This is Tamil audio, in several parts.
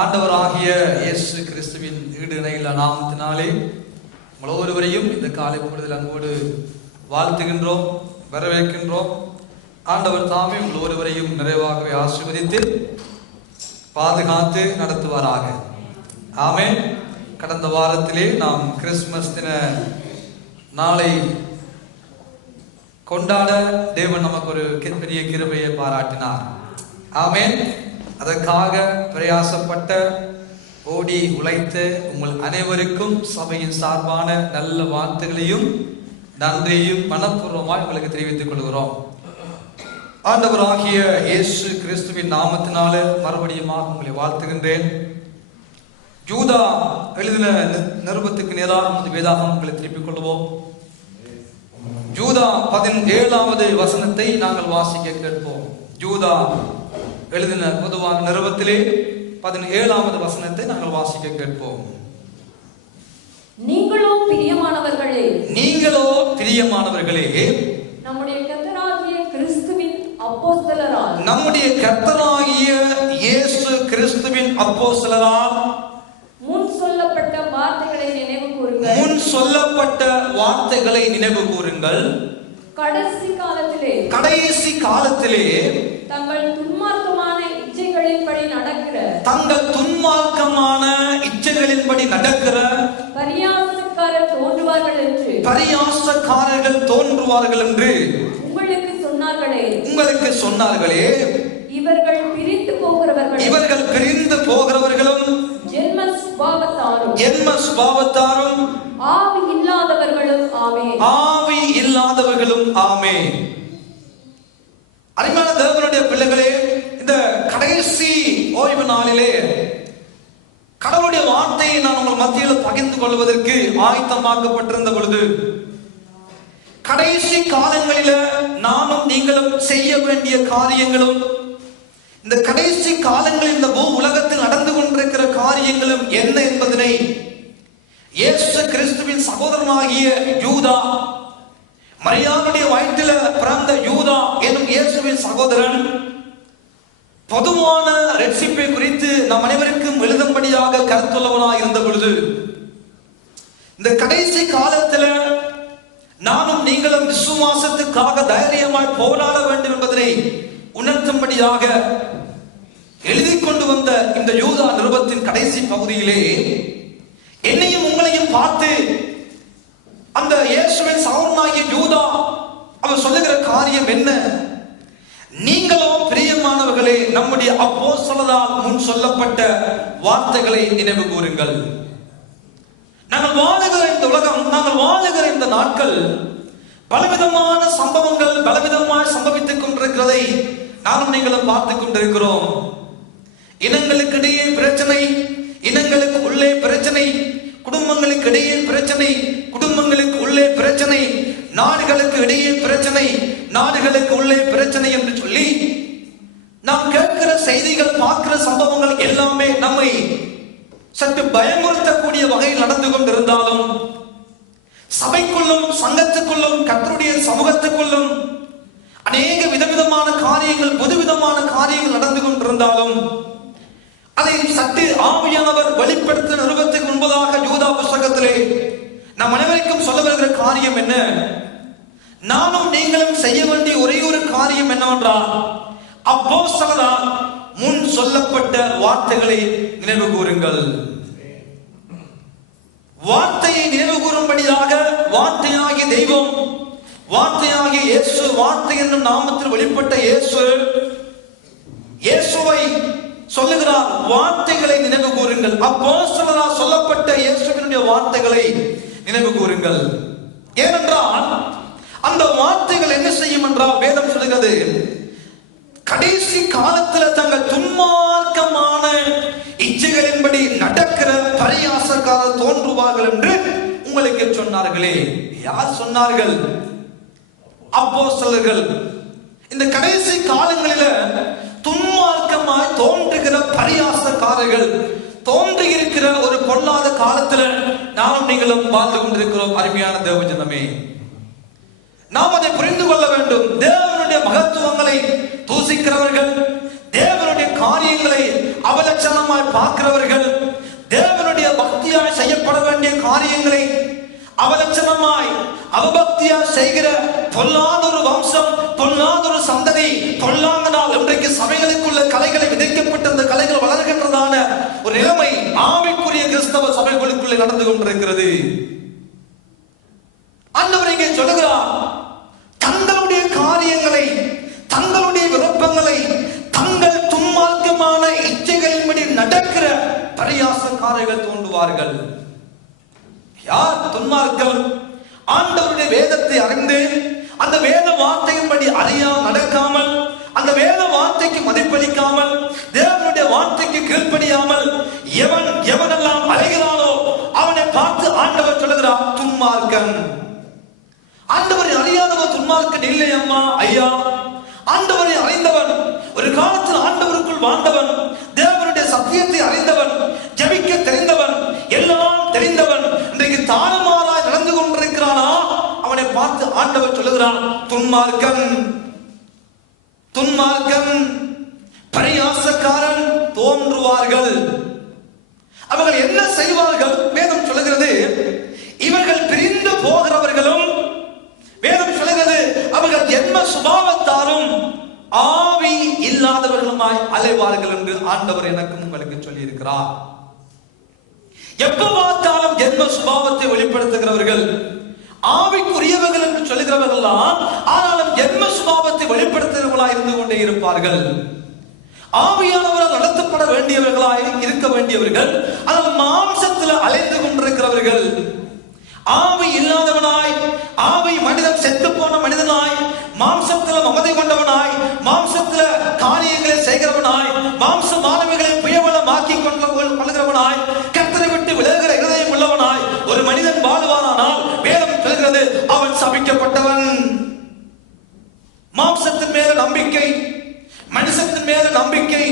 ஆண்டவராகிய இயேசு கிறிஸ்துவின் ஈடு இணையில்லா நாமத்தினாலே உங்கள் ஒருவரையும் இந்த காலை பொழுதில் அன்போடு வாழ்த்துகின்றோம், வரவேற்கின்றோம். ஆண்டவர் தாமே உங்கள் ஒருவரையும் நிறைவாகவே ஆசீர்வதித்து பாதுகாத்து நடத்துவாராக. ஆமென். கடந்த வாரத்திலே நாம் கிறிஸ்துமஸ் தின நாளை கொண்டாட தேவன் நமக்கு ஒரு பெரிய கிருபையை பாராட்டினார். ஆமென். அதற்காக பிரயாசப்பட்ட ஓடி உழைத்த உங்கள் அனைவருக்கும் சபையின் சார்பான நல்ல வாழ்த்துகளையும் நன்றியையும் மனப்பூர்வமாய் உங்களுக்கு தெரிவித்துக் கொள்கிறோம். ஆண்டவராகிய இயேசு கிறிஸ்துவின் நாமத்தினால மறுபடியுமாக உங்களை வாழ்த்துகின்றேன். யூதா எழுதின நிருபத்துக்கு நேராக வேதாகம் உங்களை திருப்பிக் கொள்வோம். யூதா 17வது வசனத்தை நாங்கள் வாசிக்க கேட்போம். யூதா எழுதின பொதுவான நிருபத்திலே 17வது வசனத்தை நாங்கள் வாசிக்க கேட்போம். நீங்களோ பிரியமானவர்களே நம்முடைய கர்த்தராகிய கிறிஸ்துவின் அப்போஸ்தலரால் இயேசு கிறிஸ்துவின் அப்போஸ்தலரால் முன் சொல்லப்பட்ட வார்த்தைகளை நினைவு கூறுங்கள். கடைசி காலத்திலே தங்கள் துன்மார்க்கமான இச்சைகளின்படி நடக்கிற பரியாசக்காரர்கள் தோன்றுவார்கள் என்று உங்களுக்கு சொன்னார்களே. இவர்கள் பிரிந்து போகிறவர்களும் ஜென்ம சுபாவத்தாரும் ஆவி இல்லாதவர்களும் ஆமென். அருமையான தேவனுடைய பிள்ளைகளே, இந்த கடைசி ஓய்வு நாளிலே கடவுளுடைய வார்த்தையை நான் உங்கள் மத்தியில் பகிர்ந்து கொள்வதற்கு ஆயத்தமாக்கப்பட்டிருந்த பொழுது, கடைசி காலங்களில நானும் நீங்களும் செய்ய வேண்டிய காரியங்களும், இந்த கடைசி காலங்களில் இந்த பூ உலகத்தில் நடந்து கொண்டிருக்கிற காரியங்களும் என்ன என்பதனை இயேசு கிறிஸ்துவின் சகோதரனாகிய யூதா, மரியாளுடைய வயிற்றில பிறந்த யூதா என்னும் இயேசுவின் சகோதரன், பொதுவான ரட்சிப்பை குறித்து நம் அனைவருக்கும் எழுதும்படியாக கருத்துள்ளவனாக இருந்த பொழுது, இந்த கடைசி காலத்தில் நானும் நீங்களும் விசுவாசத்துக்காக தைரியமாய் போராட வேண்டும் என்பதனை உணர்த்தும்படியாக எழுதி கொண்டு வந்த இந்த யூதா நிருபத்தின் கடைசி பகுதியிலே என்னையும் உங்களையும் பார்த்து அந்த இயேசுவின் சகோதரனாகிய யூதா அவர் சொல்லுகிற காரியம் என்ன? நீங்களோ பிரியமானவர்களே நம்முடைய அப்போஸ்தலரால் முன் சொல்லப்பட்ட வார்த்தைகளை நினைவு கூறுங்கள். நாங்கள் வாழுகிற இந்த உலகம், நாங்கள் வாழுகிற இந்த நாட்கள் பலவிதமான சம்பவங்கள் பலவிதமாய் சம்பவித்துக் கொண்டிருக்கிறதை நானும் நீங்களும் பார்த்துக் கொண்டிருக்கிறோம். இனங்களுக்கு இடையே பிரச்சனை, இனங்களுக்கு உள்ளே பிரச்சனை, குடும்பங்களுக்கு இடையே பிரச்சனை, குடும்பங்களுக்கு உள்ளே பிரச்சனை, நாடுகளுக்கு இடையே பிரச்சனை, நாடுகளுக்கு உள்ளே பிரச்சனை என்று சொல்லி நாம் கேட்கிற செய்திகள், பார்க்கிற சம்பவங்கள் எல்லாமே நம்மை சற்று பயமுறுத்தக்கூடிய வகையில் நடந்து கொண்டிருந்தாலும், சபைக்குள்ளும் சங்கத்துக்குள்ளும் கர்த்தருடைய சமூகத்துக்குள்ளும் அநேக விதவிதமான காரியங்கள், புதுவிதமான காரியங்கள் நடந்து கொண்டிருந்தாலும், அதை சற்று ஆவியானவர் வெளிப்படுத்த நிருபத்துக்கு முன்பதாக யூதா புத்தகத்திலே நம் அனைவருக்கும் சொல்ல வருகிற காரியம் என்ன? நானும் நீங்களும் செய்ய வேண்டிய ஒரே ஒரு காரியம் என்னவென்றால், அப்போஸ்தலரால் முன் சொல்லப்பட்ட வார்த்தைகளை நினைவு கூறுங்கள். வார்த்தையை நினைவு கூறும்படியாக வார்த்தையாகிய தெய்வம், வார்த்தையாகிய இயேசு, வார்த்தை என்னும் நாமத்தில் வெளிப்பட்ட இயேசுவை சொல்லுகிறார். வார்த்தைகளை நினைவு கூறுங்கள். அப்போஸ்தலரால் சொல்லப்பட்ட இயேசுவினுடைய வார்த்தைகளை நினைவு கூறுங்கள். ஏனென்றால் அந்த வார்த்தைகள் என்ன செய்யும் என்றால், வேதம் சொல்லுகிறது, கடைசி காலத்தில் தங்கள் துன்மார்க்கமான இச்சைகளின்படி நடக்கிற பரியாசக்காரர் தோன்றுவார்கள் என்று உங்களுக்கு சொன்னார்களே. யார் சொன்னார்கள்? அப்போஸ்தலர்கள். இந்த கடைசி காலங்களில் துன்மார்க்கமாய் தோன்றுகிற பரியாசக்காரர்கள் தோன்றி இருக்கிற ஒரு பொல்லாத காலத்தில் நானும் நீங்களும் வாழ்ந்து கொண்டிருக்கிறோம். அருமையான தேவஜனமே, நாம் அதை புரிந்து கொள்ள வேண்டும். தேவனுடைய மகத்துவங்களை தூசிக்கிறவர்கள், தேவனுடைய காரியங்களை அவலட்சணமாய் துச்சமாய் பார்க்கிறவர்கள், தேவனுடைய பக்தியாய் செய்யப்பட வேண்டிய காரியங்களை அவலட்சணமாய் அவபக்தியாய் செய்கிற பொல்லாதொரு வம்சம், பொல்லாதொரு சந்ததி, பொல்லாங்கனால் இன்றைக்கு சபைகளுக்குள்ள கலைகளை விதைக்கப்பட்ட அந்த கலைகள் வளர்கின்றதான ஒரு நிலைமை ஆவிக்குரிய கிறிஸ்தவ சபைகளுக்குள்ளே நடந்து கொண்டிருக்கிறது. ஆண்டவர் இங்கே சொல்லுகிறார், தங்களுடைய காரியங்களை, தங்களுடைய விருப்பங்களை, தங்கள் துன்மார்க்கமான இச்சைகளின்படி நடக்கிற பரியாசக்காரர்கள் தோன்றுவார்கள். யார் துன்மார்க்கம்? ஆண்டவருடைய வேதத்தை அறிந்து அந்த வேத வார்த்தையின்படி அறியா நடக்காமல், அந்த வேத வார்த்தைக்கு மதிப்பளிக்காமல், தேவனுடைய வார்த்தைக்கு கீழ்ப்படியாமல் எவனெல்லாம் அலைகிறானோ அவனை பார்த்து ஆண்டவர் சொல்லுகிறார், துன்மார்க்கன். ஆண்டவரை அறியாதவன் துன்மார்க்கன் இல்லை அம்மா ஐயா. ஆண்டவரை அறிந்தவன், ஒரு காலத்தில் ஆண்டவருக்குள் வாழ்ந்தவன், தேவனுடைய சத்தியத்தை அறிந்தவன், ஜெபிக்க தெரிந்தவன், எல்லாம் தெரிந்தவன், இன்றைக்கு தாறுமாறாய் நடந்து கொண்டிருக்கிறானா அவனை பார்த்து ஆண்டவர் சொல்லுகிறான், துன்மார்க்கன், துன்மார்க்கன், பரியாசக்காரன் தோன்றுவார்கள். அவர்கள் என்ன செய்வார்கள்? வேதம் சொல்லுகிறது, இவர்கள் பிரிந்து போகிறவர்களும், வேதம் சொல்லுகிறது அவர்கள் ஜென்ம சுபாவத்தாரும் ஆவி இல்லாதவர்களுமாய் அலைவார்கள் என்று ஆண்டவர் எனக்கும் உங்களுக்கு சொல்லி இருக்கிறார். எப்ப பார்த்தாலும் ஜென்ம சுபாவத்தை வெளிப்படுத்துகிறவர்கள், ஆவிக்குரியவர்கள் என்று சொல்லுகிறவர்கள் தான், ஆனாலும் ஜென்ம சுபாவத்தை வெளிப்படுத்துகிறவர்களாய் இருந்து கொண்டே இருப்பார்கள். ஆவியானவரால் நடத்தப்பட வேண்டியவர்களாய் இருக்க வேண்டியவர்கள், ஆனால் மாம்சத்தில் அலைந்து கொண்டிருக்கிறவர்கள். ஆவி இல்லாதவனாய், ஆவி மனிதன் செத்து போன மனிதனாய், மாம்சத்துல மமதை கொண்டவனாய், மாம்சத்துல காரியங்களை செய்கிறவனாய், மாம்ச மாணவிகளை புயவலமாக்கி கொள்கிறவனாய், கர்த்தரை விட்டு விலகுகிற இருதயம் உள்ளவனாய் ஒரு மனிதன் வாழ்வானால் வேதம் சொல்கிறது அவன் சபிக்கப்பட்டவன். மாம்சத்தின் மேல நம்பிக்கை, மனுஷத்தின் மேல நம்பிக்கை,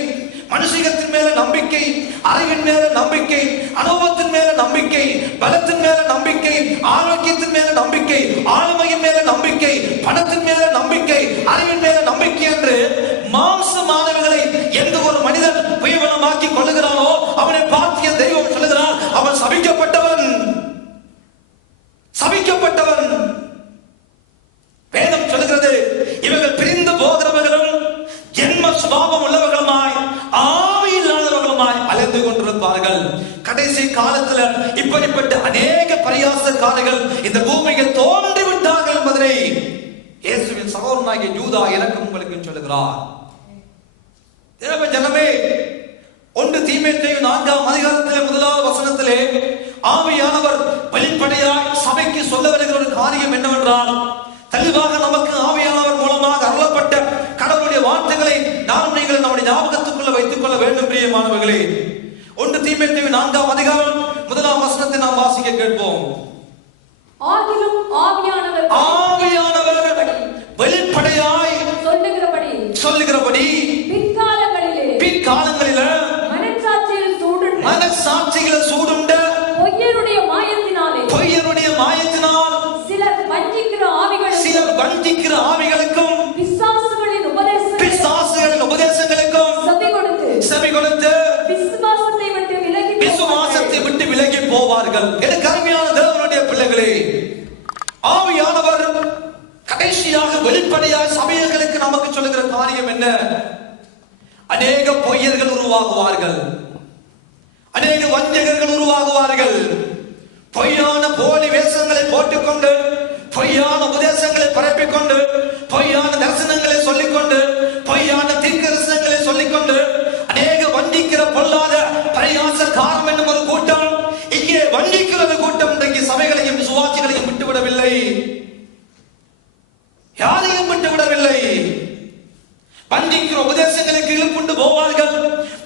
மனுஷிகத்தின் மேல நம்பிக்கை, அறிவின் மேல நம்பிக்கை, அனுபவத்தின் மேல நம்பிக்கை, பலத்தின் மேல நம்பிக்கை, ஆரோக்கியத்தின் மேல நம்பிக்கை, ஆளுமையின் மேல நம்பிக்கை, பணத்தின் மேல நம்பிக்கை, அறிவின் மேல நம்பிக்கை என்று மாம்சமானவர்களை எந்த ஒரு மனிதன் புயவனமாக்கி கொள்ளுகிறானோ அவனை பார்த்திய தெய்வம் சொல்லுகிறான், அவன் சபிக்கப்பட்டவன், சபிக்கப்பட்டவன். வேதம் சொல்லுகிறது இவர்கள் பிரிந்து போகிறவர்களும் ஜென்ம சுபாவம் உள்ளவர்களுமாய் ஆவி இல்லாதவர்களுமாய் அலைந்து கொண்டிருப்பார்கள். கடைசி காலத்துல இப்படிப்பட்ட அநேக பரியாசக்காரர்கள் இந்த பூமியில் தோன்றிவிட்டார்கள் என்பதனை இயேசுவின் சகோதரனாகிய யூதா எனக்கும் உங்களுக்கு சொல்லுகிறார். தேவ ஜனமே, 1 தீமோத்தேயு 4ஆம் அதிகாரத்திலே 1வது வசனத்திலே ஆவியானவர் வெளிப்படையாய் சபைக்கு சொல்ல வருகிற ஒரு காரியம் என்னவென்றால், தெளிவாக நமக்கு ஆவியானவர் மூலமாக அருளப்பட்ட கடவுளுடைய வார்த்தைகளை நாம் நீங்கள் நம்முடைய ஞாபகத்துக்குள்ள வைத்துக் கொள்ள வேண்டும். பிரியமானவர்களே, 1 தீமோத்தேயு 4ஆம் அதிகாரம் 1ஆம் வசனத்தை நாம் வாசிக்க கேட்போம். ஆகிலும் ஆவியானவர் வெளிப்படையாய் சொல்லுகிறபடி பிற்காலங்களிலே மனசாட்சியில் சூடுண்ட பொய்யருடைய மாயத்தினால் சிலர் வஞ்சிக்கிற ஆவிகளுக்கும் பிசாசுகளின் உபதேசங்களுக்கும் செவி கொடுத்து விசுவாசத்தை விட்டு விலகி போவார்கள். எனக்கு அருமையான தேவனுடைய பிள்ளைகளே, ஆவியானவர் கடைசியாக வெளிப்படையாக சபைகளுக்கு நமக்கு சொல்லுகிற காரியம் என்ன? அநேக பொய்யர்கள் உருவாகுவார்கள், அநேக வஞ்சகர்கள் உருவாகுவார்கள். பொய்யான போலி வேஷங்களை போட்டுக்கொண்டு, பொய்யான உபதேசங்களை பரப்பிக்கொண்டு, பொய்யான தரிசனங்களை சொல்லிக்கொண்டு, பொய்யான தீர்க்கதரிசனங்களை சொல்லிக்கொண்டு அநேக வஞ்சிக்கிற பொல்லாத பரியாசக்காரம் என்னும் ஒரு கூட்டம், இங்கே வஞ்சிக்கிறது கூட்டம் இன்றைக்கு சபைகளையும் விசுவாசிகளையும் விட்டுவிடவில்லை, யாரையும் விட்டுவிடவில்லை. வஞ்சிக்கிற உபதேசங்களுக்கு இழுப்புண்டு போவார்கள்,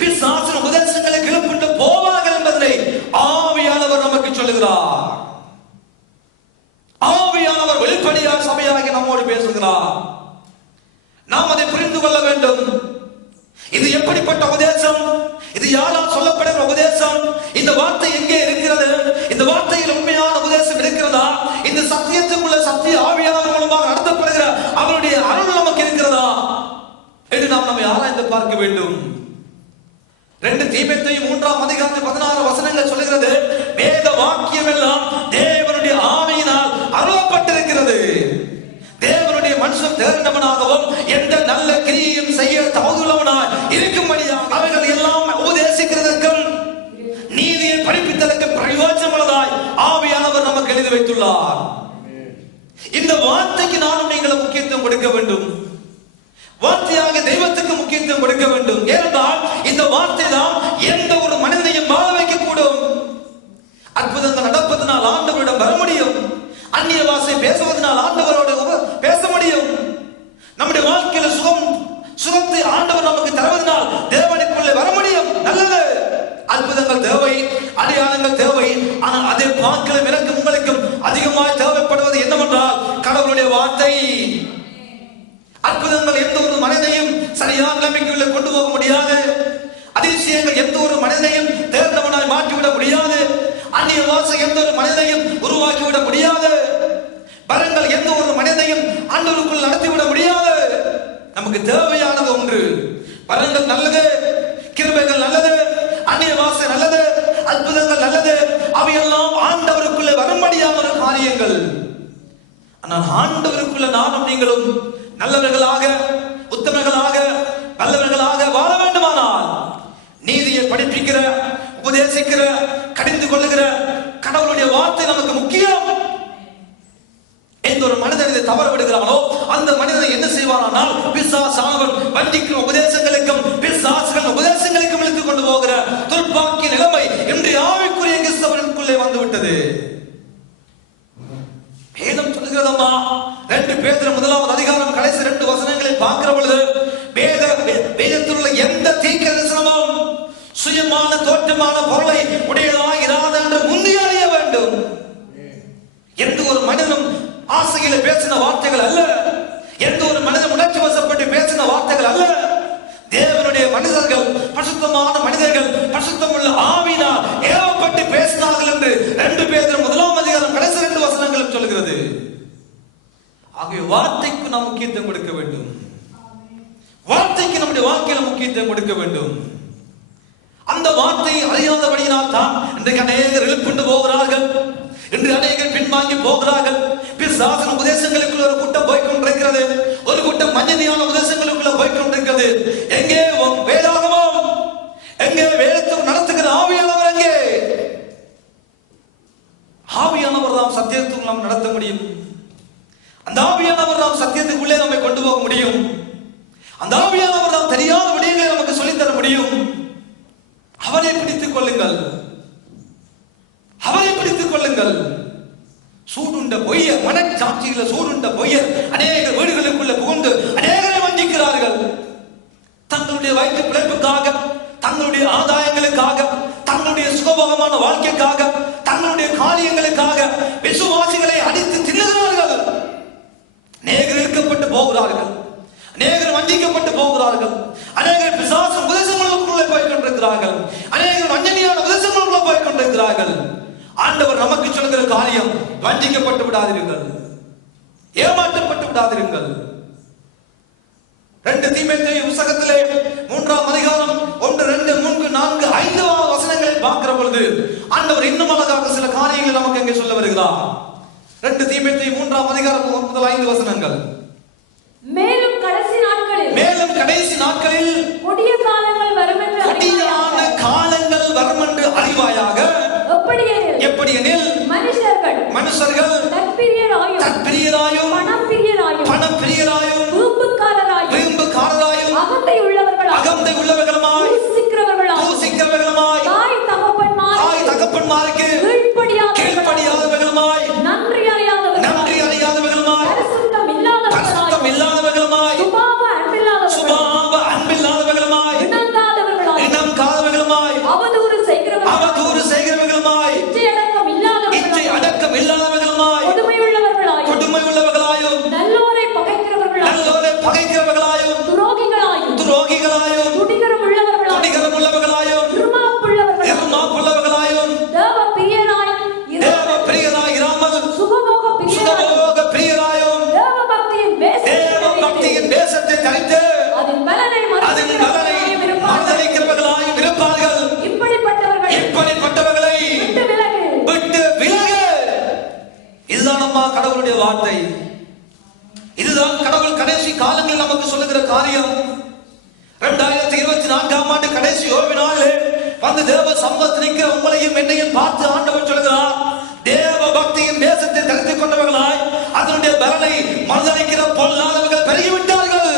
பிசாசின் உபதேசங்களுக்கு இழுப்புண்டு போவார்கள் என்பதை ஆவியானவர் நமக்கு சொல்லுகிறார். ஆவியானவர் வெளிப்படையாக சபையாகி நம்மோடு பேசுகிறார். நாம் அதை புரிந்து கொள்ள வேண்டும். இது எப்படிப்பட்ட உபதேசம்? இது யாரால் சொல்லப்படுகிற உபதேசம்? இந்த வார்த்தை எங்கே இருக்கிறது? இந்த வார்த்தையில் உண்மையான உபதேசம் இருக்கிறதா? இந்த சத்தியத்துக்குள்ள சத்திய ஆவியானவர் மூலமாக நடத்தப்படுகிற அவருடைய அருள் நமக்கு இருக்கிறதா என்று நாம் நம்மை ஆராய்ந்து பார்க்க வேண்டும். 2 தீமோத்தேயு 3:16 சொல்லுகிறது, வேத வாக்கியம் எல்லாம் தேவனுடைய ஆவியினால் அருளப்பட்டிருக்கிறது. தேவனுடைய மனுஷன் தேர்ந்தவனாகவும் எந்த நல்ல கிரியையும் செய்ய தகுதியுள்ளவனாய் இருக்கும்படியாக அவைகள் எல்லாம் உபதேசிக்கிறதற்கும் நீதியை படிப்பித்ததற்கு பிரயோஜனமுள்ளதாய் ஆவியானவர் நமக்கு எழுதி வைத்துள்ளார். இந்த வார்த்தைக்கு நானும் நீங்களும் முக்கியத்துவம் கொடுக்க வேண்டும். வார்த்தையாக தெய்வத்துக்கு முக்கியத்துவம் கொடுக்க வேண்டும். ஏனென்றால் இந்த வார்த்தை தான் எந்த ஒரு மனிதனையும் வாழ வைக்கக்கூடும். அற்புதங்கள் நடப்பதனால் ஆண்டவரிடம் வர முடியும். அந்நிய பாஷை பேசுவதனால் ஆண்டவரோடு பேச முடியும். நம்முடைய வாழ்க்கையில சுகத்தை ஆண்டவர் நமக்கு தருவதனால் தேவனுக்குள்ளே வர முடியும். நல்லது. அற்புதங்கள் தேவை, அடையாளங்கள் தேவை. ஆனால் அதை பார்க்கல எனக்கு உங்களுக்கும் அதிகமாக தேவைப்படுவது என்னவென்றால் கடவுளுடைய வார்த்தை. அற்புதங்கள் எந்த ஒரு மனிதனையும் சரியான நிலைமைக்குள்ளே கொண்டு போக முடியாது. அதிசயங்கள் எந்த ஒரு மனிதனையும் தேர்ந்தவனாய் மாற்றிவிட முடியாது. அந்நிய பாஷை எந்த ஒரு மனிதனையும் உருவாக்கிவிட முடியாது. வரங்கள் எந்த ஒரு மனிதனையும் ஆண்டவருக்குள் நடத்திவிட முடியாது. நமக்கு தேவையானது ஒன்று. வரங்கள் நல்லது, கிருபைகள் நல்லது, அந்நிய பாஷை நல்லது, அற்புதங்கள் நல்லது. அவையெல்லாம் ஆண்டவருக்குள்ளே வரும்படியான காரியங்கள். ஆனால் ஆண்டவருக்குள்ள நானும் நீங்களும் நல்லவர்களாக, உத்தமர்களாக, நல்லவர்களாக வாழ வேண்டுமானால் நீதியை படிப்பிக்கிற, உபதேசிக்கிற, கடிந்து கொள்ளுகிற கடவுளுடைய வார்த்தை நமக்கு முக்கியம். எந்த ஒரு மனிதன் இதை தவற விடுகிறானோ அந்த மனிதனை என்ன செய்வானால் பிசாசானவன் வஞ்சிக்கிற உபதேசங்களுக்கும் பிசாசுகள் உபதேசங்களுக்கும் இழுத்துக் கொண்டு போகிற துர்ப்பாக்கிய நிலைமை இன்று ஆவிக்குரிய கிறிஸ்தவனுக்குள்ளே வந்து விட்டது. வேதம் சொல்லுகிறதம்மா, 2 பேதுரு 1 கடைசி 2 வசனங்களை பார்க்கிற பொழுது வேதத்தில் உள்ள எந்த தீர்க்கதரிசனமும் சுயமான தோற்றமான பொருளை உடையதாக இராத என்று முந்தி அறிய வேண்டும். எந்த ஒரு மனிதனும் ஆசையில பேசின வார்த்தைகள் அல்ல. எந்த ஒரு மனிதன் உணர்ச்சி வசப்பட்டு பேசின வார்த்தைகள் அல்ல. தேவனுடைய மனிதர்கள், பரிசுத்தமான மனிதர்கள், பரிசுத்தமுள்ள ஆவியினால் ஏவப்பட்டு பேசினார்கள் என்று 2 பேதுரு 1 கடைசி 2 வசனங்களும் சொல்கிறது. ஆகிய வார்த்தைக்கு நாம் முக்கியத்துவம் கொடுக்க வேண்டும். வார்த்தைக்கு நம்முடைய வாழ்க்கையில முக்கியத்துவம் கொடுக்க வேண்டும். அந்த வார்த்தையை அறியாதபடியினால் தான் இன்றைக்கு அநேகர் எழுப்புண்டு போகிறார்கள். இன்று அநேகர் பின்வாங்கி போகிறார்கள். பிசாசின் உபதேசங்களுக்குள்ள ஒரு கூட்டம் போய்கொண்டிருக்கிறது. ஒரு கூட்டம் மஞ்சனியான உபதேசங்களுக்குள்ள போய்கொண்டிருக்கிறது. எங்கே வேதாகமம்? எங்கே வேதத்தை நடத்துகிற ஆவியானவர்? எங்கே ஆவியானவர் தான் சத்தியத்துக்கு நாம் நடத்த முடியும். அந்த ஆவியானவர் நாம் சத்தியத்துக்குள்ளே நம்மை கொண்டு போக முடியும். அந்த ஆவியானவர் நாம் தெரியாத விடயங்களை நமக்கு சொல்லித்தர முடியும். அவரை பிடித்துக் கொள்ளுங்கள், அவரை பிடித்துக் கொள்ளுங்கள். சூடுண்ட பொய்யர், மனச்சாட்சியில சூடுண்ட பொய்யர் அநேக வீடுகளுக்குள்ள புகுந்து அநேகரை வஞ்சிக்கிறார்கள். தங்களுடைய வயிற்று பிழைப்புக்காக, தங்களுடைய ஆதாயங்களுக்காக, தங்களுடைய சுகபோகமான வாழ்க்கைக்காக, தங்களுடைய காரியங்களுக்காக விசுவாசிகளை அடித்து தின்னுகிறார்கள். அநேகர் இழுக்கப்பட்டு போகிறார்கள், அநேகர் வஞ்சிக்கப்பட்டு போகிறார்கள், அநேகர் பிசாசு உபதேசங்களுக்குள்ளே போய் கொண்டிருக்கிறார்கள், அநேகர் வஞ்சனையான உபதேசங்களுக்குள்ள போய் கொண்டிருக்கிறார்கள். ஆண்டவர் நமக்கு சொல்கிற காரியம், வஞ்சிக்கப்பட்டு விடாதீர்கள், ஏமாற்றப்பட்டு விடாதீர்கள். 2 தீமோத்தேயு புத்தகத்திலே 3 1, 2, 3, 4, 5 வசனங்களை பார்க்கிற பொழுது ஆண்டவர் இன்னும் அழகாக சில காரியங்களை நமக்கு எங்கே சொல்ல வருகிறார். 2 தீமோத்தேயு 3 முதல் 5 வசனங்கள். மேலும் கடைசி நாட்களில் கொடிய காலங்கள் வரும் என்று அறிவாயாக. எப்படியெனில் மனுஷர்கள் தற்பிரியராயும் பணம் பிரியராயும் வீம்புக்காரராயும் அகந்தை உள்ளவர்களுமாய் தூசிக்கிறவர்களுமாய் தாய் தகப்பன்மாருக்கு கீழ்ப்படியாதவர்களுமாய் நன்றி அறியாதவர்களுமாய் பரிசுத்தம் இல்லாதவர்களுமாய் சுபாவ அன்பில்லாதவர்களுமாய் இனம் காதவர்களுமாய் அவதூறு செய்கிறவர்களுமாய் இச்சை அடக்கம் இல்லாதவர்களுமாய் காரியம் 2024ஆம் ஆண்டு கடைசி ஓய்வு நாளிலே வந்து தேவ சமூகத்தில் நிற்கிற உங்களையும் என்னையும் பார்த்து ஆண்டவர் சொல்கிறார், தேவ பக்தியின் தேசத்தை தெரிந்து கொண்டவர்களாய் அதனுடைய பலனை மறுதளிக்கிற பொல்லாதவர்கள் பெருகிவிட்டார்கள்.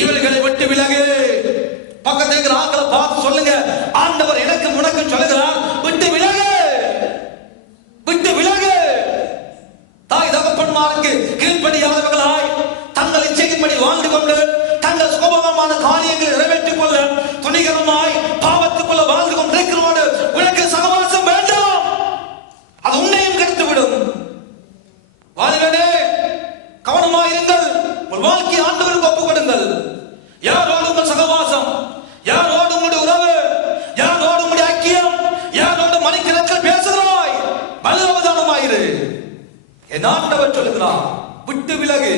இவர்களை விட்டு விலகு. பக்கத்தில் இருக்கிற ஆட்களை பார்த்து சொல்லுங்க, ஆண்டவர் எனக்கு உனக்கு சொல்லுகிறார், விட்டு விலகு, விட்டு விலகு. தாய் தகப்பன்மாருக்கு கீழ்ப்படியாதவர்களாய் தங்கள் இச்சையின்படி வாழ்ந்து கொண்டு தங்கள் சுகபோகமான காரியங்களை நிறைவேற்றிக் கொள்ள துணிகரமாய் பாவத்துக்குள்ள வாழ்ந்து கொண்டிருக்கிறோடு உனக்கு சகவாசம் வேண்டாம். அது உன்னையும் கெடுத்துவிடும். வாழ்வனே, கவனமாயிருங்கள். உங்கள் வாழ்க்கை ஆண்டவருக்கு ஒப்புக் கொடுங்கள். யாரோடு உங்கள் சகவாசம், யாரோடு உங்களுடைய உறவு, யாரோடு உங்களுடைய ஐக்கியம், யாரோடு மணிக்கணக்கில் பேசுகிறாய், பலவதானமாயிரு. என் ஆண்டவர் சொல்லுகிறார், விட்டு விலகு.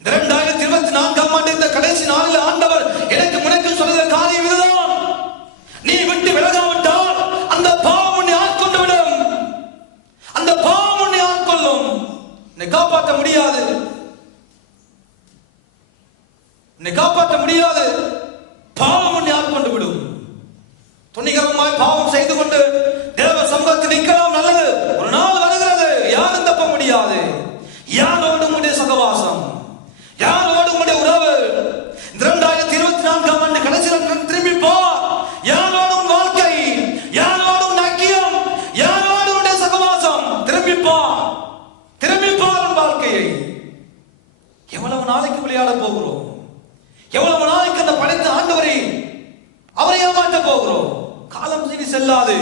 2024ஆம் ஆண்டு இந்த கடைசி நாளில் ஆண்டவர் எனக்கு முனைக்கு சொல்லுகிற காரியம் இதுதான். நீ விட்டு விலகாவிட்டால் அந்த பாவம் உன்னை ஆட்கொண்டு விடும். அந்த பாவம் உன்னை ஆட்கொள்ளும். உன்னை காப்பாற்ற முடியாது, உன்னை காப்பாற்ற முடியாது. பாவம் உன்னை ஆட்கொண்டு விடும். துணிகரமாய் பாவம் செய்து கொண்டு தேவ சமூகத்தில் நிற்கலாம், நல்லது. ஒரு நாள் வருகிறது, யாரும் தப்ப முடியாது. யாரோடு உங்களுடைய சகவாசம், யாரோடு உங்களுடைய உறவு. 2024ஆம் ஆண்டு கடைசியில் திரும்பி பார். யாரோடு உன் வாழ்க்கை, யாரோடு உன் ஐக்கியம், யாரோடு உன்னுடைய சகவாசம். திரும்பி பார், திரும்பி பார் உன் வாழ்க்கையை. எவ்வளவு நாளைக்கு விளையாட போகிறோம்? எவ்வளவு நாளைக்கு அந்த படைத்த ஆண்டவரை அவரை ஏமாற்ற போகிறோம்? காலம் இனி செல்லாது,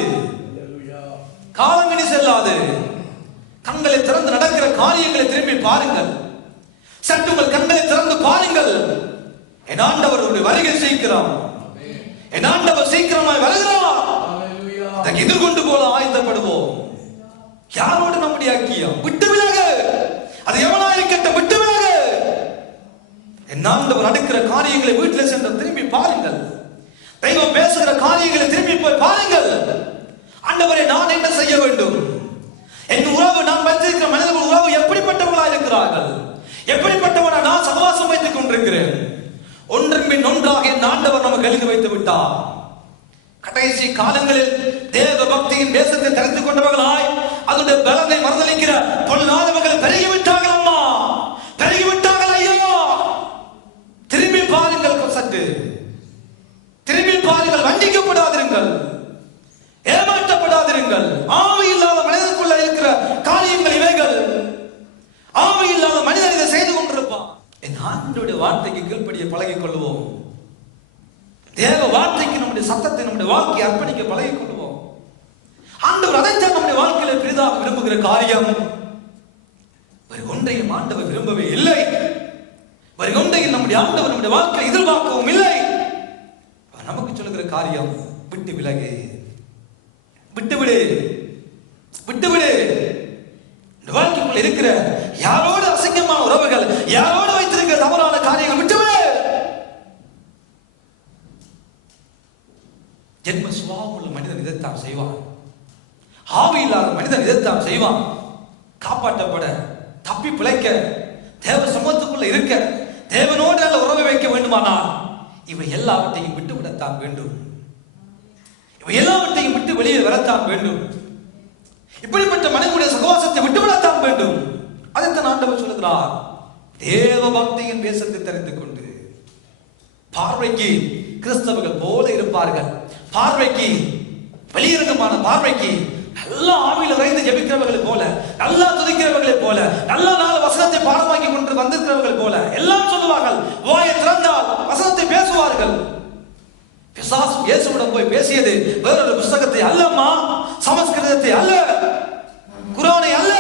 காலம் இனி செல்லாது. கண்களை திறந்து நடக்கிற காரியங்களை திரும்பி பாருங்கள். சற்று உங்கள் கண்களை திறந்து பாருங்கள். என் ஆண்டவருடைய வருகை சீக்கிரம், என் ஆண்டவர் சீக்கிரமாய் வருகிறார். அதை எதிர்கொண்டு போல ஆயத்தப்படுவோம். யாரோடு நம்முடைய ஐக்கியம்? விட்டு விலகு. அது எவனாயிருக்கட்டும், விட்டு விலகு. என் ஆண்டவர் நடக்கிற காரியங்களை வீட்டில் சென்று திரும்பி பாருங்கள். தெய்வம் பேசுகிற காரியங்களை திரும்பி போய் பாருங்கள். ஆண்டவரே, நான் என்ன செய்ய வேண்டும்? என் உறவு, நான் வைத்திருக்கிற மனிதர்கள் உறவு எப்படிப்பட்டவர்களாக இருக்கிறார்கள்? எப்படிப்பட்டவனா நான் சகவாசம் வைத்துக் கொண்டிருக்கிறேன்? ஒன்றின் பின் ஒன்றாக என் ஆண்டவர் நமக்கு எழுதி வைத்து விட்டார். கடைசி காலங்களில் தேவ பக்தியின் தேசத்தை தெரிந்து கொண்டவர்களாய் அதனுடைய பலனை மறுதளிக்கிற பொல்லாதவர்கள் பெருகிவிட்டார்கள். அம்மா, பெருகிவிட்டார்கள். ஐயா, திரும்பி பாருங்கள். சற்று திரும்பி பாருங்கள். வஞ்சிக்கப்படாதிருங்கள், ஏமாற்றப்படாதிருங்கள். ஆவி இல்லாத மனிதனுக்குள்ள இருக்கிற காரியங்கள் இவைகள். ஆவி இல்லாத மனிதன் இதை செய்து கொண்டிருப்பான். என் ஆண்டவருடைய வார்த்தைக்கு கீழ்ப்படிய பழகிக் கொள்வோம். தேவ வார்த்தைக்கு நம்முடைய சத்தத்தை, நம்முடைய வாழ்க்கையை அர்ப்பணிக்க பழகிக் கொள்வோம். ஆண்டவர் அதைத்தான் நம்முடைய வாழ்க்கையில பெரிதாக விரும்புகிற காரியம். வேறு ஒன்றையும் ஆண்டவர் விரும்பவே இல்லை. வேறு ஒன்றையும் நம்முடைய ஆண்டவர் நம்முடைய வாழ்க்கையை எதிர்பார்க்கவும் இல்லை. நமக்கு சொல்லுகிற காரியம், விட்டு விலகு, விட்டுவிடு, விட்டுவிடு. இந்த வாழ்க்கைக்குள்ள இருக்கிற யாரோடு அசிங்கமான உறவுகள், யாரோடு வைத்திருக்கிற தவறான காரியங்கள் விட்டுவிடு. ஜென்ம சுபாவம் உள்ள மனிதன் இதைத்தான் செய்வான். ஆவி இல்லாத மனிதன் இதைத்தான் செய்வான். காப்பாற்றப்பட, தப்பி பிழைக்க, தேவ சமூகத்துக்குள்ள இருக்க, தேவனோடு நல்ல உறவை வைக்க வேண்டுமானால் இவை எல்லாவற்றையும் விட்டுவிடத்தான் வேண்டும். இவை எல்லாவற்றையும் விட்டு வெளியே வரத்தான் வேண்டும். இப்படிப்பட்ட மனிதனுடைய சகவாசத்தை விட்டுவிடத்தான் வேண்டும். அதைத்தான் ஆண்டவர் சொல்லுகிறார். தேவ பக்தியின் வேஷத்தை தெரிந்து கொண்டு பார்வைக்கு கிறிஸ்தவர்கள் போல இருப்பார்கள். பார்வைக்கு வெளியரங்கமான பார்வைக்கு நல்ல ஆவியில் இறைந்து ஜெபிக்கிறவர்கள் போல, நல்லா துதிக்கிறவர்களை போல, நல்ல நாள் வசனத்தை பாடமாக்கி கொண்டு வந்திருக்கிறவர்கள் போல எல்லாம் சொல்லுவார்கள். வாயை திறந்தால் வசனத்தை பேசுவார்கள். பிசாசு இயேசுவிடம் போய் பேசியது வேறொரு புத்தகத்தை அல்லம்மா, சமஸ்கிருதத்தை அல்ல, குர்ஆனை அல்ல.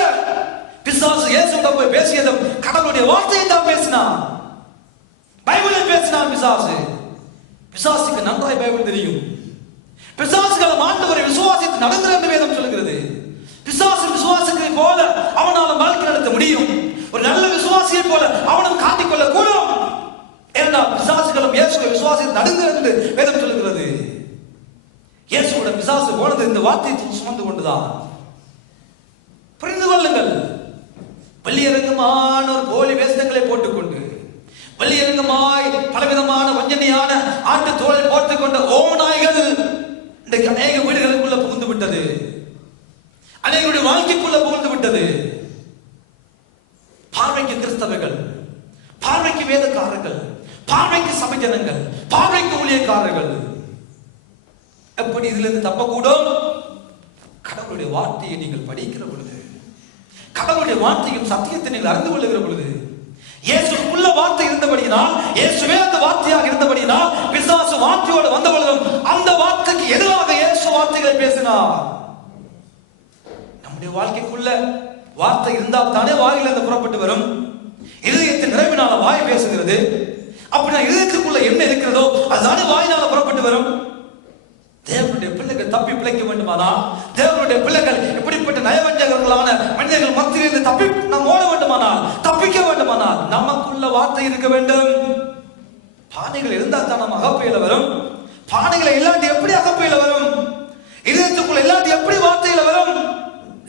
பிசாசு இயேசுவிடம் போய் பேசியதும் கடவுளுடைய வார்த்தையை தான் பேசினான். பைபிளை பேசினான் பிசாசு. பிசாசுக்கு நன்றாய் பைபிள் தெரியும். பிசாசுகள் ஆண்டவரை விசுவாசித்து நடக்கிற என்று வேதம் சொல்லுகிறது. பிசாசு விசுவாசத்தை போல அவனால் வாழ்க்கை நடத்த முடியும். ஒரு நல்ல விசுவாசியை போல அவனும் காட்டிக்கொள்ள கூடும். என்றால் பிசாசுகளும் இயேசுவை விசுவாசித்து நடக்கிற என்று வேதம் சொல்லுகிறது. இயேசுவோட பிசாசு போனது இந்த வார்த்தையை சுமந்து கொண்டுதான். புரிந்து கொள்ளுங்கள். வெளியரங்கமான ஒரு போலி வேஷங்களை போட்டுக்கொண்டு வெளியரங்கமாய் பலவிதமான வஞ்சனையான ஆட்டு தோலை போட்டுக் கொண்ட ஓநாய்கள் இன்றைக்கு அநேக வீடுகளுக்குள்ள புகுந்து விட்டது, அநேகருடைய வாழ்க்கைக்குள்ள புகுந்து விட்டது. பார்வைக்கு கிறிஸ்தவர்கள், பார்வைக்கு வேதக்காரர்கள், பார்வைக்கு சபைஜனங்கள், பார்வைக்கு ஊழியக்காரர்கள். எப்படி இதிலிருந்து தப்பக்கூடும்? கடவுளுடைய வார்த்தையை நீங்கள் படிக்கிற பொழுது, கடவுளுடைய வார்த்தையும் சத்தியத்தை நீங்கள் அறிந்து கொள்ளுகிற பொழுது, இயேசுக்குள்ள வார்த்தை இருந்தபடியினால், இயேசுவே அந்த வார்த்தையாக இருந்தபடியினால், பிசாசு வார்த்தையோடு வந்த பொழுதும் அந்த வார்த்தைக்கு எதிராக இயேசு வார்த்தைகளை பேசினார். நம்முடைய வாழ்க்கைக்குள்ள வார்த்தை இருந்தால் தானே வாயிலிருந்து புறப்பட்டு வரும். இதயத்தின் நிறைவினால வாய் பேசுகிறது. அப்படின்னா இதயத்துக்குள்ள என்ன இருக்கிறதோ அதுதானே வாயினால புறப்பட்டு வரும். தேவனுடைய பிள்ளைகள் தப்பி பிழைக்க வேண்டுமானால், தேவனுடைய பிள்ளைகள் இப்படிப்பட்ட நயவஞ்சகர்களான மனிதர்கள் மத்தியிலிருந்து தப்பி நாம் ஓட வேண்டுமானால், தப்பிக்க வேண்டுமானால் நமக்குள்ள வார்த்தை இருக்க வேண்டும். பானைகள் இருந்தால் தான் நம்ம அகப்பையில வரும். பானைகளை இல்லாட்டி எப்படி அகப்பையில வரும்? இதயத்துக்குள்ள இல்லாட்டி எப்படி வார்த்தையில வரும்?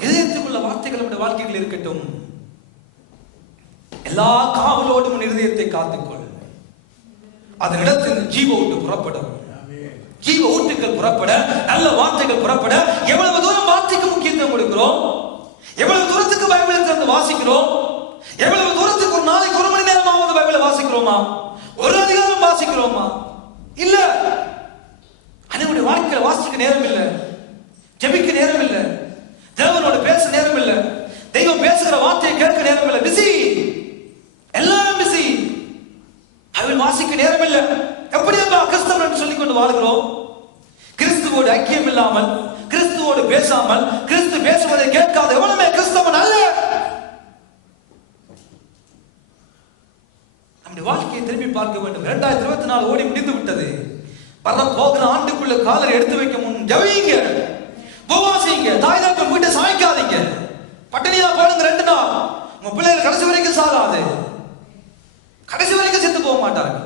இதயத்துக்குள்ள வார்த்தைகள் நம்முடைய வாழ்க்கையில் இருக்கட்டும். எல்லா காவலோடும் உன் இதயத்தை காத்துக்கொள். அதனிடத்தில் ஜீவ ஊட்டு புறப்படும். ஜீவ ஊட்டுகள் புறப்பட, நல்ல வார்த்தைகள் புறப்பட. எவ்வளவு தூரம் வார்த்தைக்கு முக்கியத்துவம் கொடுக்கிறோம், எவ்வளவு தூரத்துக்கு பைபிளை திறந்து வாசிக்கிறோம், எவ்வளவு தூரத்துக்கு ஒரு நாளைக்கு 1 மணி நேரமாவது பைபிளை வாசிக்கிறோமா? ஒரு அதிகாரம் வாசிக்கிறோமா? இல்ல. அனைவருடைய வாழ்க்கையில வாசிக்க நேரம் இல்லை, ஜெபிக்க நேரம் இல்லை, தேவனோட பேச நேரம் இல்லை, தெய்வம் பேசுகிற வார்த்தையை கேட்க நேரம் இல்லை. பிஸி, எல்லாம் பிஸி. அவள் வாசிக்க நேரம் இல்லை. எப்படி கிறிஸ்தவன் என்று சொல்லிக் கொண்டு வாழ்கிறோம்? கிறிஸ்துவோடு ஐக்கியம் இல்லாமல், கிறிஸ்துவோடு பேசாமல், கிறிஸ்து பேசுவதை கேட்காத எவனுமே கிறிஸ்தவன் அல்ல. நம்முடைய வாழ்க்கையை திரும்பி பார்க்க வேண்டும். 2024 ஓடி முடிந்து விட்டது. வர போகிற ஆண்டுக்குள்ள காலரை எடுத்து வைக்க முன் ஜெபிங்க, உபவாசிங்க, தாய் தகப்பன் வீட்டை சமைக்காதீங்க, பட்டினியா போடுங்க 2 நாள். உங்க பிள்ளைகள் கடைசி வரைக்கும் சாகாது, கடைசி வரைக்கும் செத்து போக மாட்டார்கள்.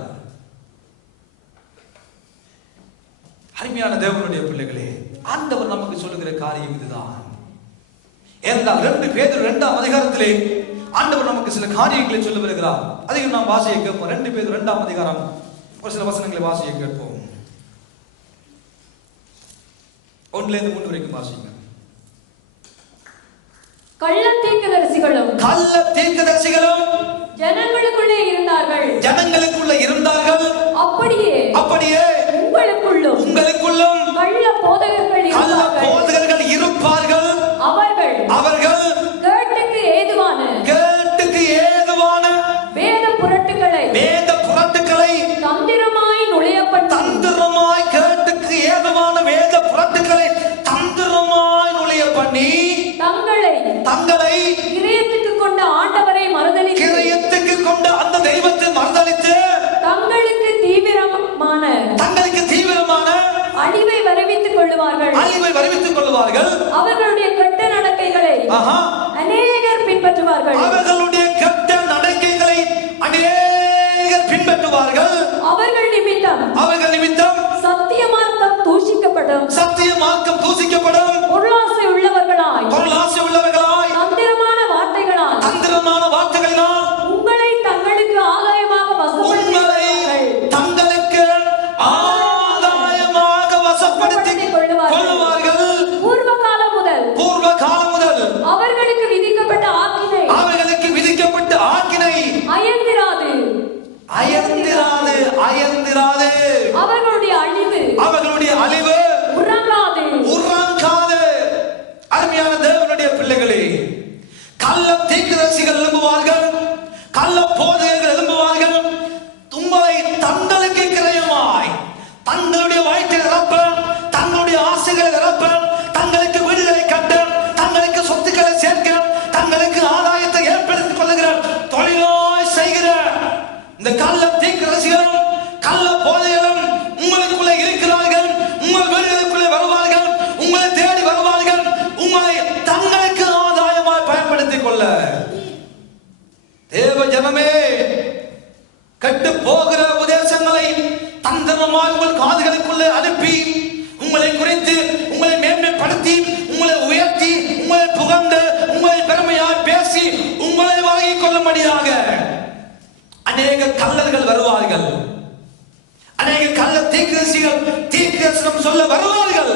அருமையான தேவனுடைய பிள்ளைகளே, ஆண்டவர் நமக்கு சொல்லுகிற காரியம் இதுதான். ஏனென்றால் 2 பேதுரு 2ஆம் அதிகாரத்திலே ஆண்டவர் நமக்கு சில காரியங்களை சொல்ல வருகிறார். அதையும் நாம் வாசியை கேட்போம். 2 பேதுரு 2ஆம் அதிகாரம் ஒரு சில வசனங்களை வாசியை கேட்போம். 1லிருந்து 3 வரைக்கும் வாசிங்க. கள்ள தீர்க்கதரிசிகளும் ஜனங்களுக்குள்ளே இருந்தார்கள். அப்படியே உங்களுக்குள்ளும் கள்ள போதகர்கள் இருப்பார்கள். அவர்கள் கேட்டுக்கு ஏதுவான வேத புரட்டுகளை தந்திரமாய் கேட்டுக்கு ஏதுவான வேத புரட்டுகளை தந்திரமாய் நுழைய பண்ணி தங்களை கிரயத்துக்கு கொண்ட ஆண்டவரை மறுதலித்து, கிரயத்துக்கு கொண்ட அந்த தெய்வத்தை மறுதலித்து தங்களுக்கு தீவிரமான அழிவை வரவித்துக் கொள்வார்கள். அவர்களுடைய கெட்ட நடக்கைகளை அநேகர் பின்பற்றுவார்கள். அவர்கள் நிமித்தம் சத்தியமார்க்கம் தூஷிக்கப்படும். பொருளாசை உள்ளவர்களாய் தந்திரமான வார்த்தைகளினால் உங்களை தங்களுக்கு ஆதாயமாக வசப்படுத்திக் கொள்வார்கள். பூர்வ காலம் முதல் அவர்களுக்கு விதிக்கப்பட்ட ஆக்கினை அயர்ந்திராது. அவர்களுடைய அழிவு உறங்காது. அருமையான தேவனுடைய பிள்ளைகளே, கள்ள தீர்க்கதரிசிகள் எழும்புவார்கள், கள்ள போதகர்கள் எழும்புவார்கள். உங்களை தங்களுக்கு கிரயமாய் தங்களுடைய வாழ்க்கை நிரப்ப, தங்களுடைய ஆசைகளை நிரப்ப, தங்களுக்கு வீடுகளை கட்ட, தங்களுக்கு சொத்துக்களை சேர்க்க, தங்களுக்கு ஆதாயத்தை ஏற்படுத்திக் கொள்ளுகிற தொழிலாய் செய்கிற இந்த கள்ள தீர்க்கதரிசிகளும் கள்ள போதகர்களும் உங்களுக்குள்ளே இருக்கிறார்கள். உங்கள் வீடுகளுக்குள்ளே வருவார்கள், உங்களை தேடி வருவார்கள், உங்களை தங்களுக்கு ஆதாயமாய் பயன்படுத்திக் கொள்ள. தேவ ஜனமே, கெட்டு போகிற உபதேசங்களை தந்திரமாய் உங்கள் காதுகளுக்குள்ளே அனுப்பி, உங்களை குறித்து, உங்களை மேன்மைப்படுத்தி, உங்களை உயர்த்தி, உங்களை புகழ்ந்து, உங்களை பெருமையாய் பேசி, உங்களை வாங்கிக் கொள்ளும்படியாக அநேக கள்ளர்கள் வருவார்கள், அநேக கள்ள தீர்க்கதரிசிகள் தீர்க்கதரிசனம் சொல்ல வருவார்கள்.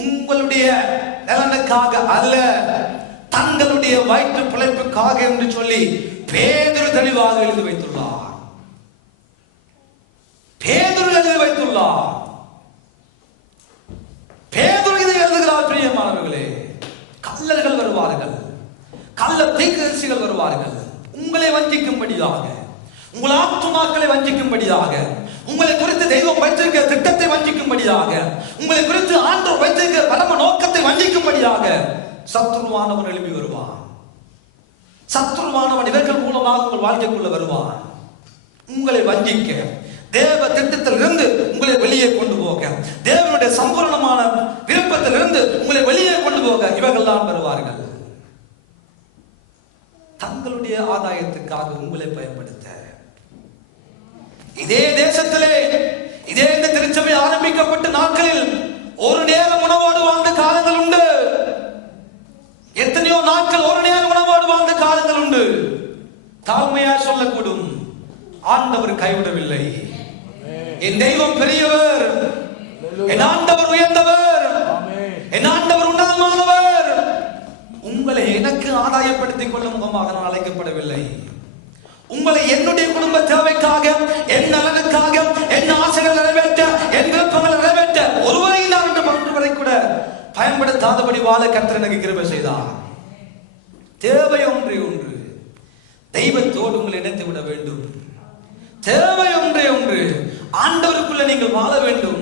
உங்களுடைய நலனுக்காக அல்ல, தங்களுடைய வயிற்று பிழைப்புக்காக என்று சொல்லி பேதுரு தெளிவாக எழுதி வைத்துள்ளார். பேதுரு எழுதி வைத்துள்ளார். பேதுரு இதை எழுதுகிறார். பிரியமானவர்களே, கள்ளர்கள் வருவார்கள், கள்ள தீர்க்கதரிசிகள் வருவார்கள், உங்களை வஞ்சிக்கும்படியாக, உங்கள் ஆத்துமாக்களை வஞ்சிக்கும்படியாக, உங்களை குறித்து தெய்வம் வைத்திருக்கிற திட்டத்தை வஞ்சிக்கும்படியாக, உங்களை குறித்து ஆண்டவர் வைத்திருக்கிற பரம நோக்கத்தை வஞ்சிக்கும்படியாக சத்துருவானவன் எழுப்பி வருவான். சத்துருவானவன் இவர்கள் மூலமாக உங்கள் வாழ்க்கைக்குள்ள வருவான். உங்களை வஞ்சிக்க, தேவ திட்டத்தில் இருந்து உங்களை வெளியே கொண்டு போக, தேவனுடைய சம்பூர்ணமான விருப்பத்தில் இருந்து உங்களை வெளியே கொண்டு போக இவர்கள் தான் வருவார்கள். தங்களுடைய ஆதாயத்துக்காக உங்களை பயன்படுத்த. இதே தேசத்திலே, இதே இந்த திருச்சபை ஆரம்பிக்கப்பட்ட நாட்களில் ஒரு நேரம் உணவோடு வாழ்ந்த காலங்கள் உண்டு. எத்தனையோ நாட்கள் ஒரு நேரம் உணவோடு வாழ்ந்த காலங்கள் உண்டு. தாழ்மையா சொல்லக்கூடும், ஆண்டவர் கைவிடவில்லை. என் தெய்வம் பெரியவர், என் ஆண்டவர் உயர்ந்தவர், என் ஆண்டவர் உன்னதமானவர். உங்களை எனக்கு ஆதாயப்படுத்திக் கொள்ளும் முகமாக நான் அழைக்கப்படவில்லை. உங்களை என்னுடைய குடும்ப தேவைக்காக, என் நலனுக்காக, என் ஆசைகள் நிறைவேற்ற, என் விருப்பங்கள் நிறைவேற்ற ஒருவரை நான் ஒன்று வரை கூட பயன்படுத்தாதபடி வாழ கர்த்தர் எனக்கு கிருபை செய்தார். தேவை ஒன்றே ஒன்று, தெய்வத்தோடு உங்களை இணைத்து விட வேண்டும். தேவை ஒன்றே ஒன்று, ஆண்டவருக்குள்ள நீங்கள் வாழ வேண்டும்.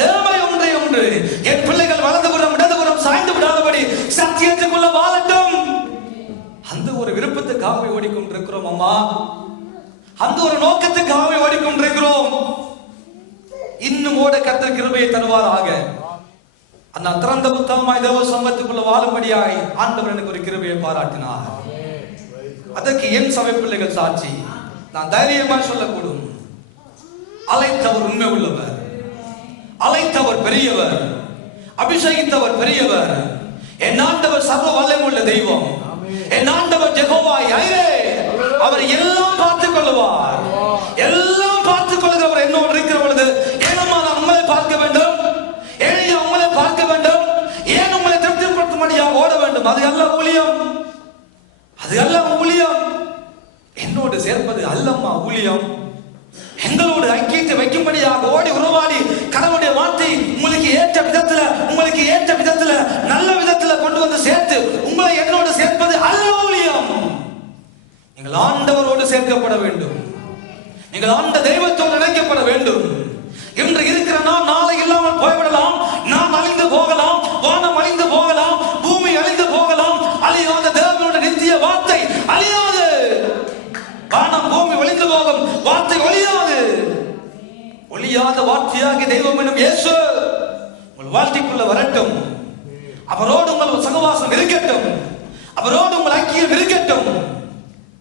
தேவை ஒன்றே ஒன்று, என் பிள்ளைகள் வலதுபுறம் இடதுபுறம் சாய்ந்து விடாதபடி சத்தியத்துக்குள்ள வாழட்டும். அந்த ஒரு விருப்பத்துக்காக ஓடிக்கொண்டிருக்கிறோம் அம்மா, அந்த ஒரு நோக்கத்துக்காக ஓடிக்கொண்டிருக்கிறோம். இன்னும் ஓட கர்த்தர் கிருபையை தருவாராக. அந்த திறந்த புத்தகமாய் தேவ சமூகத்துக்குள்ள வாழும்படியாய் ஆண்டவர் எனக்கு ஒரு கிருபையை பாராட்டினார். அதற்கு என் சபை பிள்ளைகள் சாட்சி. நான் தைரியமாய் சொல்லக்கூடும், அழைத்தவர் உண்மை உள்ளவர், அழைத்தவர் பெரியவர், அபிஷேகித்தவர் பெரியவர். என் ஆண்டவர் சர்வ வல்லமையுள்ள தெய்வம். என் ஆண்டவர் யெகோவா யைரே, அவர் எல்லாம் பார்த்துக் கொள்வார். எல்லாம் பார்த்துக் கொள்கிறவர் என்னோடு இருக்கிற பொழுது ஏனம்மா நான் உங்களை பார்க்க வேண்டும், ஏனையா உங்களை பார்க்க வேண்டும், ஏன் உங்களை திருப்திப்படுத்தும்படியாக ஓட வேண்டும்? அது அல்ல ஊழியம், அது அல்ல ஊழியம். என்னோடு சேர்ப்பது அல்லம்மா ஊழியம். எங்களோடு ஐக்கியத்தை வைக்கும்படியாக ஓடி உருவாடி கடவுளுடைய வார்த்தை உங்களுக்கு ஏற்ற விதத்துல, உங்களுக்கு ஏற்ற விதத்துல, நல்ல விதத்துல கொண்டு வந்து சேர்த்து உங்களை என்னோடு சேர்ப்பது அல்ல ஊழியம். நீங்கள் ஆண்டவரோடு சேர்க்கப்பட வேண்டும். நீங்கள் ஆண்ட தெய்வத்தோடு இணைக்கப்பட வேண்டும். இன்று இருக்கிற நாம் நாளை இல்லாமல் போய்விடலாம். நாம் அழிந்து போகலாம், வானம் அழிந்து போகலாம், பூமி அழிந்து போகலாம். அழியாத தேவனுடைய நித்திய வார்த்தை அழியாது. வானம் பூமி ஒளிந்து போகும், வார்த்தை ஒளியாது. ஒளியாத வார்த்தையாகி தெய்வம் எனும் இயேசு உங்கள் வாழ்க்கைக்குள்ள வரட்டும். அவரோடு உங்கள் சகவாசம் இருக்கட்டும், அவரோடு உங்கள் ஐக்கியம் இருக்கட்டும்.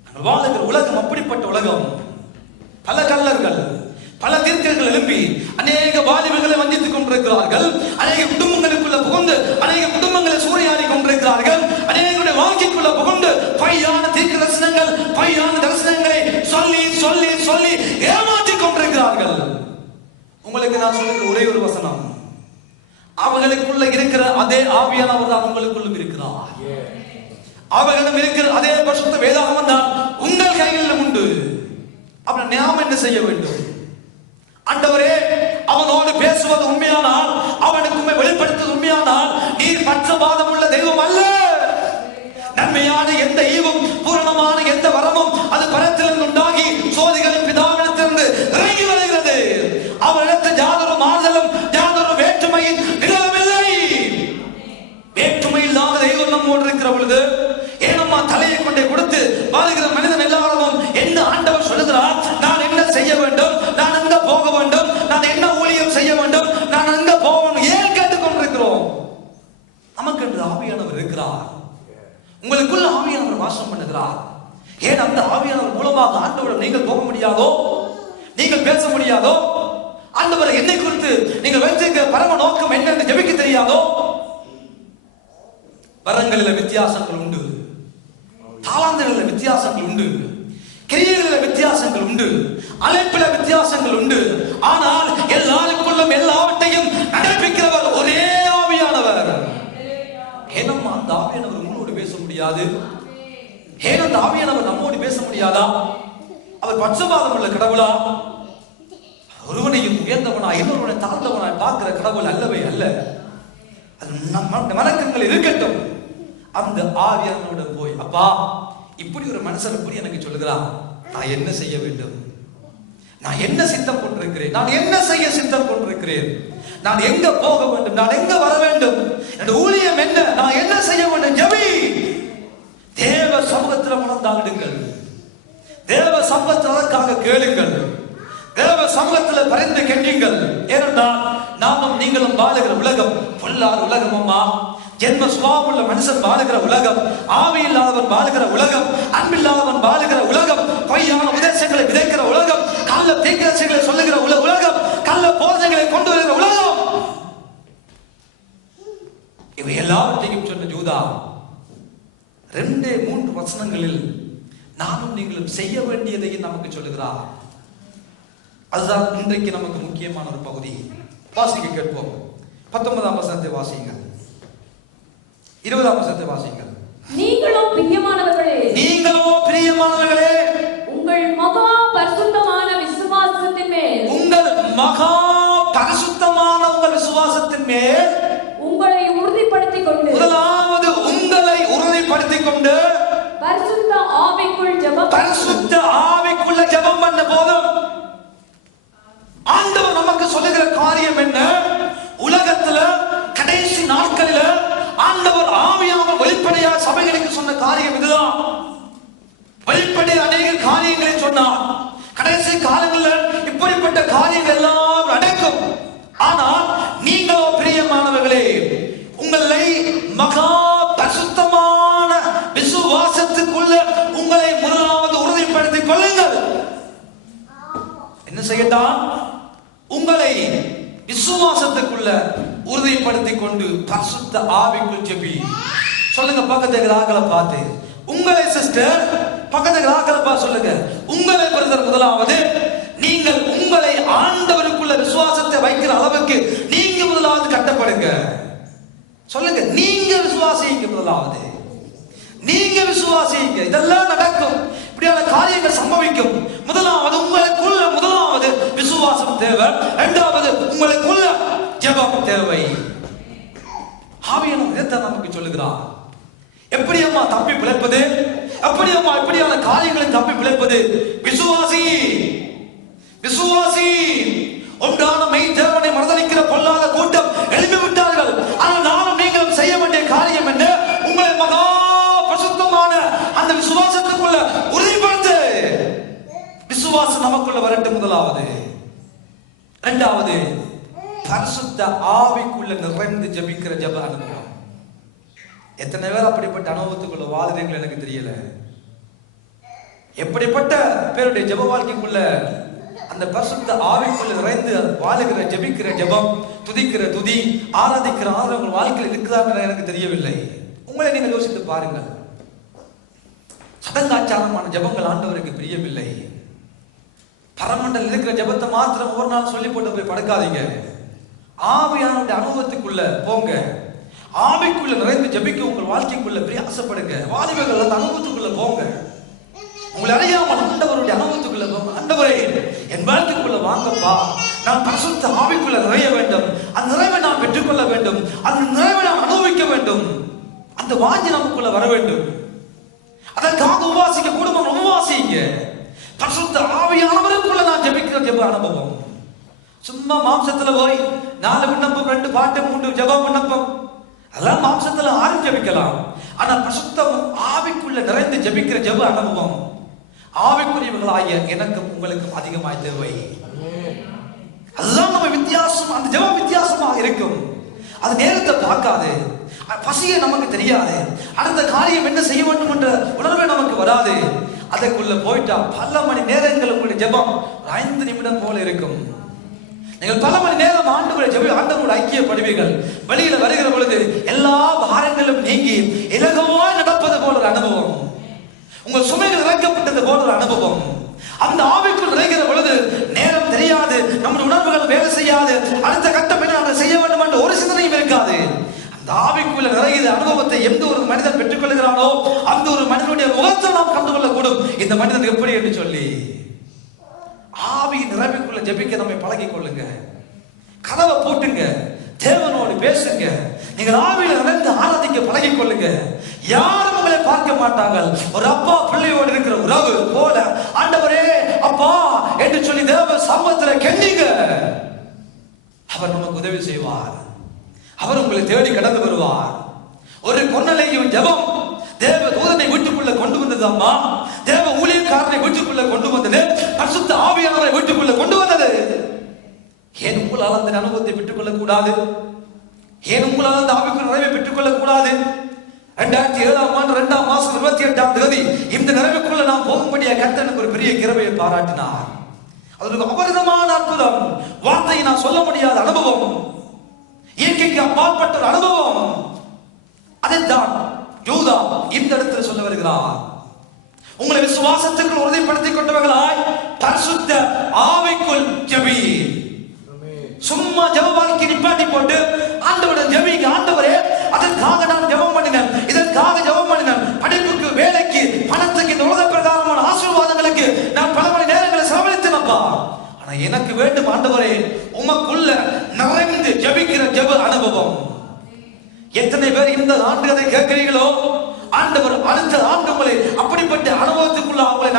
நாங்கள் வாழுகிற உலகம் அப்படிப்பட்ட உலகம். பல கள்ளர்கள், பல தீர்க்கர்கள் எழுப்பி அநேக வாலிபர்களை வஞ்சித்துக் கொண்டிருக்கிறார்கள். அநேக குடும்பங்களுக்குள்ள புகுந்து அநேக குடும்பங்களை சூறையாடி கொண்டிருக்கிறார்கள். அநேகருடைய வாழ்க்கைக்குள்ள புகுந்து பொய்யான தீர்க்க தரிசனங்கள், பொய்யான தரிசனங்களை சொல்லி சொல்லி சொல்லி ஏமாற்றிக் கொண்டிருக்கிறார்கள். உங்களுக்கு நான் சொல்லுகிற ஒரே ஒரு வசனம், அவர்களுக்குள்ள இருக்கிற அதே ஆவியானவர் தான் உங்களுக்குள்ளும் இருக்கிறார். அவர்களிடம் இருக்கிற அதே பரிசுத்த வேதாகமம் தான் உங்கள் கைகளிலும் உண்டு. அவன் நாம் என்ன செய்ய வேண்டும்? ஆண்டவரே, அவனோடு பேசுவது உண்மையானால், அவனுக்கு வெளிப்படுத்துவது உண்மையானால், நீர் பட்சபாதம் உள்ள தெய்வம் அல்ல. நன்மையான எந்த ஈவும், பூரணமான எந்த வரமும் அது பரத்திலிருந்து உண்டாகி சோதிகளின் பிதாவிடத்திலிருந்து இறங்கி வருகிறது. அவரிடத்தில் யாதொரு மாறுதலும் யாதொரு வேற்றுமையின் நிழலுமில்லை. வேற்றுமை இல்லாத தெய்வம் நம்மோடு இருக்கிற பொழுது ஏனம்மா தலையை கொண்டே கொடுத்து வாழ்கிற மனிதன் எல்லாரும் என்ன ஆண்டவர் சொல்லுகிறார், நான் என்ன செய்ய வேண்டும், நான் எங்க போக வேண்டும், நான் என்ன ஊழியம் செய்ய வேண்டும், நான் எங்க போகணும், ஏன் கேட்டுக்கொண்டிருக்கிறோம்? நமக்கு என்று ஆவியானவர் இருக்கிறார். உங்களுக்குள்ள ஆவியானவர் வாசம் பண்ணுகிறார். ஏன் அந்த ஆவியானவர் மூலமாக ஆண்டவரிடம் நீங்கள் போக முடியாதோ, நீங்கள் பேச முடியாதோ, ஆண்டவர் என்னை குறித்து நீங்கள் வைத்திருக்கிற பரம நோக்கம் என்ன என்று ஜெபிக்க தெரியாதோ? வரங்களில் வித்தியாசங்கள் உண்டு, தாளாந்துகளில் வித்தியாசங்கள் உண்டு, கிரியைகளில் வித்தியாசங்கள் உண்டு, அழைப்பில வித்தியாசங்கள் உண்டு. ஆனால் எல்லாருக்குள்ளும் எல்லாவற்றையும் நடப்பிக்கிறவர் ஒரே ஆவியானவர். ஏனம்மா அந்த ஆவியானவர் உங்களோடு பேச முடியாது? ஏன் அந்த ஆவியானவர் நம்மோடு பேச முடியாதா? அவர் பட்சபாதம் உள்ள கடவுளா? ஒருவனையும் உயர்ந்தவனா இன்னொருவனை தாழ்ந்தவனா பார்க்கிற கடவுள் அல்லவே அல்ல. மனக்கங்கள் இருக்கட்டும். அந்த ஆவியானவரிடம் போய், அப்பா இப்படி ஒரு மனுஷன் எப்படி எனக்கு சொல்லுகிறான், நான் என்ன செய்ய வேண்டும்? நான் என்ன சித்தம் கொண்டிருக்கிறேன்? நான் என்ன செய்ய சித்தம் கொண்டிருக்கிறேன்? நான் எங்க போக வேண்டும்? நான் எங்க வர வேண்டும்? என்னுடைய ஊழியம் என்ன? நான் என்ன செய்ய வேண்டும்? ஜெபி. தேவ சமூகத்தில் மனந்தாடுங்கள். தேவ சமூகத்தில் அதற்காக கேளுங்கள். தேவ சமூகத்தில் பரிந்து கெஞ்சுங்கள். ஏனென்றால் நாமும் நீங்களும் வாழுகிற உலகம் பொல்லாத உலகம் அம்மா. ஜென்ம சுபாவமுள்ள மனுஷன் வாழுகிற உலகம், ஆவி இல்லாதவன் வாழுகிற உலகம், அன்பில்லாதவன் வாழுகிற உலகம், பொய்யான உபதேசங்களை விதைக்கிற உலகம், கள்ள தீர்க்கதரிசிகளை சொல்லுகிற உலகம், கள்ள போதனைகளை கொண்டு வருகிற உலகம். இவை எல்லாவற்றையும் சொன்ன யூதா 2-3 வசனங்களில் நானும் நீங்களும் செய்ய வேண்டியதையும் நமக்கு சொல்லுகிறார். அதுதான் இன்றைக்கு நமக்கு முக்கியமான ஒரு பகுதி. வாசிக்க கேட்போம். 19ஆம் வசனத்தை வாசியுங்கள். 20ஆம் வசனத்தை வாசியுங்கள். நீங்களோ பிரியமானவர்களே, உங்கள் மகா பரிசுத்தமான விசுவாசத்தின் மேல் உங்களை உறுதிப்படுத்திக் கொண்டு, முதலாவது உங்களை உறுதிப்படுத்திக் கொண்டு பரிசுத்த ஆவிக்குள்ள ஜெபம் பண்ண போதும் ஆண்டவர் நமக்கு சொல்லுகிற காரியம் என்ன? உலகத்துல கடைசி நாட்களில ஆண்டவர் ஆவியானவர் வெளிப்படையாக சபைகளுக்கு சொன்ன காரியம் இதுதான். வெளிப்படை அநேக காரியங்களை சொன்னார். கடைசி காலங்களில் இப்படிப்பட்ட காரியங்கள் எல்லாம் நடக்கும். ஆனால் நீங்களோ பிரியமானவர்களே, உங்களை மகா பரிசுத்தமான விசுவாசத்துக்குள்ள உங்களை முதலாவது உறுதிப்படுத்திக் கொள்ளுங்கள். என்ன செய்யத்தான்? உங்களை விசுவாசத்துக்குள்ள உறுதிப்படுத்திக் கொண்டு பரிசுத்த ஆவிக்குள் ஜெபி. சொல்லுங்க பக்கத்து ஆக்களை பார்த்து, உங்களை சிஸ்டர் பக்கத்து ஆக்களை பார்த்து சொல்லுங்க, உங்களை பிரதர் முதலாவது நீங்கள் உங்களை ஆண்டவருக்குள்ள விசுவாசத்தை வைக்கிற அளவுக்கு நீங்க முதலாவது கட்டப்படுங்க. சொல்லுங்க, நீங்க விசுவாசிங்க. முதலாவது நீங்க விசுவாசிங்க. இதெல்லாம் நடக்கும். இப்படியான காரியங்கள் சம்பவிக்கும். முதலாவது உங்களுக்குள்ள முதலாவது விசுவாசம் தேவை. இரண்டாவது உங்களுக்குள்ள ஜெபம் தேவை. ஆவியானவர் இதைத்தான் நமக்கு சொல்லுகிறார். எப்படி அம்மா தப்பி பிழைப்பது? எப்படி அம்மா இப்படியான காரியங்களை தப்பி பிழைப்பது? விசுவாசி, விசுவாசி. ஒன்றான மெய் தேவனை மறுதலிக்கிற பொல்லாத கூட்டம் எழுப்பி விட்டார்கள். ஆனால் நானும் நீங்களும் செய்ய வேண்டிய காரியம் என்ன? உங்களை மகா பரிசுத்தமான அந்த விசுவாசத்துக்குள்ள உறுதிப்படுத்து. விசுவாசம் நமக்குள்ள வரட்டும். முதலாவது. இரண்டாவது, பரிசுத்த ஆவிக்குள்ள நிறைந்து ஜெபிக்கிற ஜெப அனுபவம். எத்தனை பேர் அப்படிப்பட்ட அனுபவத்துக்குள்ள வாழ்றீங்களோ எனக்கு தெரியல. எப்படிப்பட்ட பேருடைய ஜெப வாழ்க்கைக்குள்ள அந்த பரிசுத்த ஆவிக்குள்ள நிறைந்து வாழுகிற ஜெபிக்கிற ஜெபம், துதிக்கிற துதி, ஆராதிக்கிற ஆராதனை உங்கள் வாழ்க்கையில் இருக்குதான்னு எனக்கு தெரியவில்லை. உங்களை நீங்கள் யோசித்து பாருங்கள். சடங்காச்சாரமான ஜெபங்கள் ஆண்டவருக்கு பிரியமில்லை. பரமண்டல் இருக்கிற ஜெபத்தை மாத்திரம் ஒரு நாள் சொல்லி போட்டு போய் படுக்காதீங்க. ஆவியானுடைய அனுபவத்துக்குள்ள போங்க. ஆவிக்குள்ள நிறைந்து ஜெபிக்க உங்கள் வாழ்க்கைக்குள்ள பிரயாசப்படுங்க. வாலிபர்கள் அந்த அனுபவத்துக்குள்ள போங்க. உங்களை அறியாமல் ஆண்டவருடைய அனுபவத்துக்குள்ள போங்க. ஆண்டவரே, என் வாழ்க்கைக்குள்ள வாங்கப்பா, நான் பரிசுத்த ஆவிக்குள்ள நிறைய வேண்டும். அந்த நிறைவை நான் பெற்றுக்கொள்ள வேண்டும். அந்த நிறைவை நான் அனுபவிக்க வேண்டும். அந்த வாஞ்சி நமக்குள்ள வர வேண்டும். அதற்காக உபவாசிக்க குடும்பம் உபவாசிங்க. பரிசுத்த ஆவியானவருக்குள்ள நான் ஜெபிக்கிற ஜெப அனுபவம். சும்மா மாம்சத்துல போய் 4 விண்ணப்பம், 2 பாட்டு, 3 ஜெப விண்ணப்பம், அதெல்லாம் மாம்சத்துல ஆறு ஜெபிக்கலாம். ஆனா பரிசுத்த ஆவிக்குள்ள நிறைந்து ஜெபிக்கிற ஜெப அனுபவம் ஆவிக்குரியவர்களாகிய எனக்கும் உங்களுக்கும் அதிகமாய் தேவை. அதுதான் நம்ம வித்தியாசம். அந்த ஜெபம் வித்தியாசமாக இருக்கும். அது நேரத்தை பார்க்காது. பசியை நமக்கு தெரியாது. அடுத்த காரியம் என்ன செய்ய வேண்டும் என்ற உணர்வே நமக்கு வராது. அதற்குள்ள போயிட்டா பல மணி நேரங்கள் உங்களுடைய ஜெபம் 5 நிமிடம் போல இருக்கும். நீங்கள் பல மணி நேரம் ஆண்டவருடைய ஜெப ஆண்டவரோடு ஐக்கியப்படுவீர்கள். வெளியில வருகிற பொழுது எல்லா பாரங்களும் நீங்கி இலகுவாய் நடப்பது போல ஒரு அனுபவம். உங்கள் சுமைகள் இறக்கப்பட்டது போல ஒரு அனுபவம். அந்த ஆவிக்குள் நிறைகிற பொழுது நேரம் தெரியாது, நம்முடைய உணர்வுகள் வேலை செய்யாது, அடுத்த கட்டம் என்ன நம்ம செய்ய வேண்டும் என்ற ஒரு சிந்தனையும் இருக்காது. அந்த ஆவிக்குள்ள நிறைகிற அனுபவத்தை எந்த ஒரு மனிதன் பெற்றுக்கொள்கிறானோ அந்த ஒரு மனிதனுடைய முகத்தை நாம் கண்டுகொள்ளக்கூடும் இந்த மனிதன் எப்படி என்று சொல்லி. ஆவியின் நிறைவுக்குள்ள ஜெபிக்க நம்மை பழகிக் கொள்ளுங்க. கதவை போட்டுங்க, தேவனோடு பேசுங்க. நீங்கள் ஆவியில் நிறைந்து ஆராதிக்க பழகிக் கொள்ளுங்க. யாரும் உங்களை பார்க்க மாட்டார்கள். ஒரு அப்பா பிள்ளையோடு இருக்கிற உறவு போல ஆண்டவரே அப்பா என்று சொல்லி தேவ சமூகத்தில் கெஞ்சுங்க. அவர் நமக்கு உதவி செய்வார். அவர் உங்களை தேடி கடந்து வருவார். ஒரு கொன்னலையும் ஜெபம் தேவ தூதனை வீட்டுக்குள்ள கொண்டு வந்தது. அம்மா தேவ ஊழியக்காரனை வீட்டுக்குள்ள கொண்டு வந்தது. பரிசுத்த ஆவியானவரை வீட்டுக்குள்ள கொண்டு வந்தது. ஏன் உங்களால் அந்த அனுபவத்தை பெற்றுக் கொள்ளக் கூடாது? ஏன் உங்களால் அந்த ஆவிக்குரிய நிறைவை பெற்றுக் கொள்ளக் கூடாது? 2007ஆம் ஆண்டு 2ஆம் மாசம் 28ஆம் தேதி இந்த நிறைவுக்குள்ள நாம் போகும்படியாக கர்த்தர் ஒரு பெரிய கிருபையை பாராட்டினார். அது ஒரு அபரிதமான அற்புதம். வார்த்தையை நான் சொல்ல முடியாத அனுபவம், இயற்கைக்கு அப்பாற்பட்ட ஒரு அனுபவம். அதைத்தான் யூதா இந்த இடத்தில் சொல்ல வருகிறார். உங்களை விசுவாசத்துக்குள் உறுதிப்படுத்திக் கொண்டவர்களாய் பரிசுத்த ஆவிக்குள் ஜெபி. சும்மா ஜெப வாழ்க்கை நிப்பாட்டி போட்டு ஆண்டவருடன் ஜெபிங்க. ஆண்டவரே அதற்காக நான் ஜெபம் பண்ணினேன், இதற்காக ஜெபம் பண்ணினேன், படிப்புக்கு, வேலைக்கு, பணத்துக்கு, இந்த உலக பிரகாரமான ஆசீர்வாதங்களுக்கு நான் பல மணி நேரங்களை செலவழித்தேனப்பா. ஆனா எனக்கு வேண்டும் ஆண்டவரே உமக்குள்ள நிறைந்து ஜெபிக்கிற ஜெப அனுபவம். எத்தனை பேர் இந்த ஆண்டு அதை கேட்கிறீங்களோ ஆண்டவர் அடுத்த ஆண்டு உங்களை அப்படிப்பட்ட அனுபவத்துக்குள்ள அவங்களை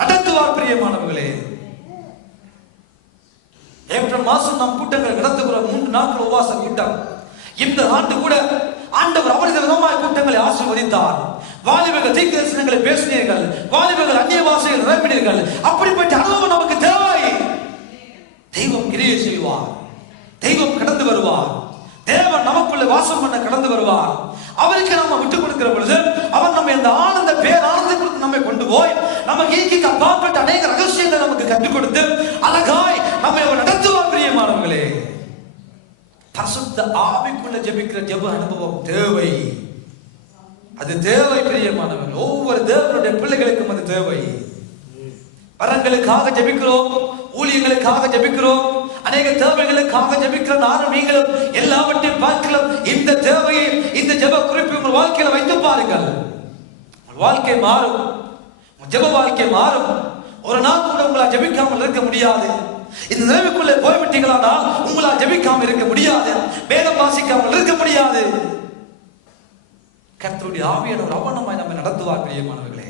நடத்துவார் பிரியமானவர்களே. ஏப்ரல் மாசம் நாம் கூட்டங்கள் நடத்துகிற 3 நாட்கள் உபவாச கூட்டம். இந்த ஆண்டு கூட ஆண்டவர் அவரது விதமாய் கூட்டங்களை ஆசீர்வதித்தார். வாலிபர்கள் தீர்க்கதரிசனங்களை பேசினீர்கள், வாலிபர்கள் அந்நிய பாஷைகள் நிரப்பினீர்கள். அப்படிப்பட்ட அனுபவம் நமக்கு தேவை. தெய்வம் கிரியை செய்வார், தெய்வம் கடந்து வருவார், தேவன் நமக்குள்ள வாசம் பண்ண கடந்து வருவார். அவருக்கு நம்ம விட்டுக் கொடுக்கிற பொழுது அவர் நம்ம இந்த ஆனந்த பேரானந்தத்திற்கு நம்மை கொண்டு போய் நமக்கு ஈக்கிக்கு அப்பாற்பட்ட அநேக ரகசியங்களை நமக்கு கற்றுக் கொடுத்து அழகாய் நம்மை அவர் நடத்துவார் பிரியமானவர்களே. பரிசுத்த ஆவிக்குள்ள ஜெபிக்கிற ஜெப அனுபவம் தேவை. அது தேவை பிரியமானவர்கள். ஒவ்வொரு தேவனுடைய பிள்ளைகளுக்கும் அது தேவை. வரங்களுக்காக ஜெபிக்கிறோம், ஊழியங்களுக்காக ஜெபிக்கிறோம், அநேக தேவைகளுக்காக ஜெபிக்கிற நானும் நீங்களும் எல்லாவற்றையும் பார்க்கலாம். இந்த தேவையை, இந்த ஜெப குறிப்பை உங்கள் வாழ்க்கையில வைத்து பாருங்கள். உங்கள் வாழ்க்கை மாறும், ஜெப வாழ்க்கை மாறும். ஒரு நாள் கூட உங்களால் ஜெபிக்காமல் இருக்க முடியாது. இந்த நிலைமைக்குள்ளே போய்விட்டீங்களானால் உங்களால் ஜெபிக்காமல் இருக்க முடியாது, வேதம் வாசிக்காமல் இருக்க முடியாது. கர்த்தருடைய ஆவியானவர் அவனமாய் நம்மை நடத்துவார் பிரியமானவர்களே.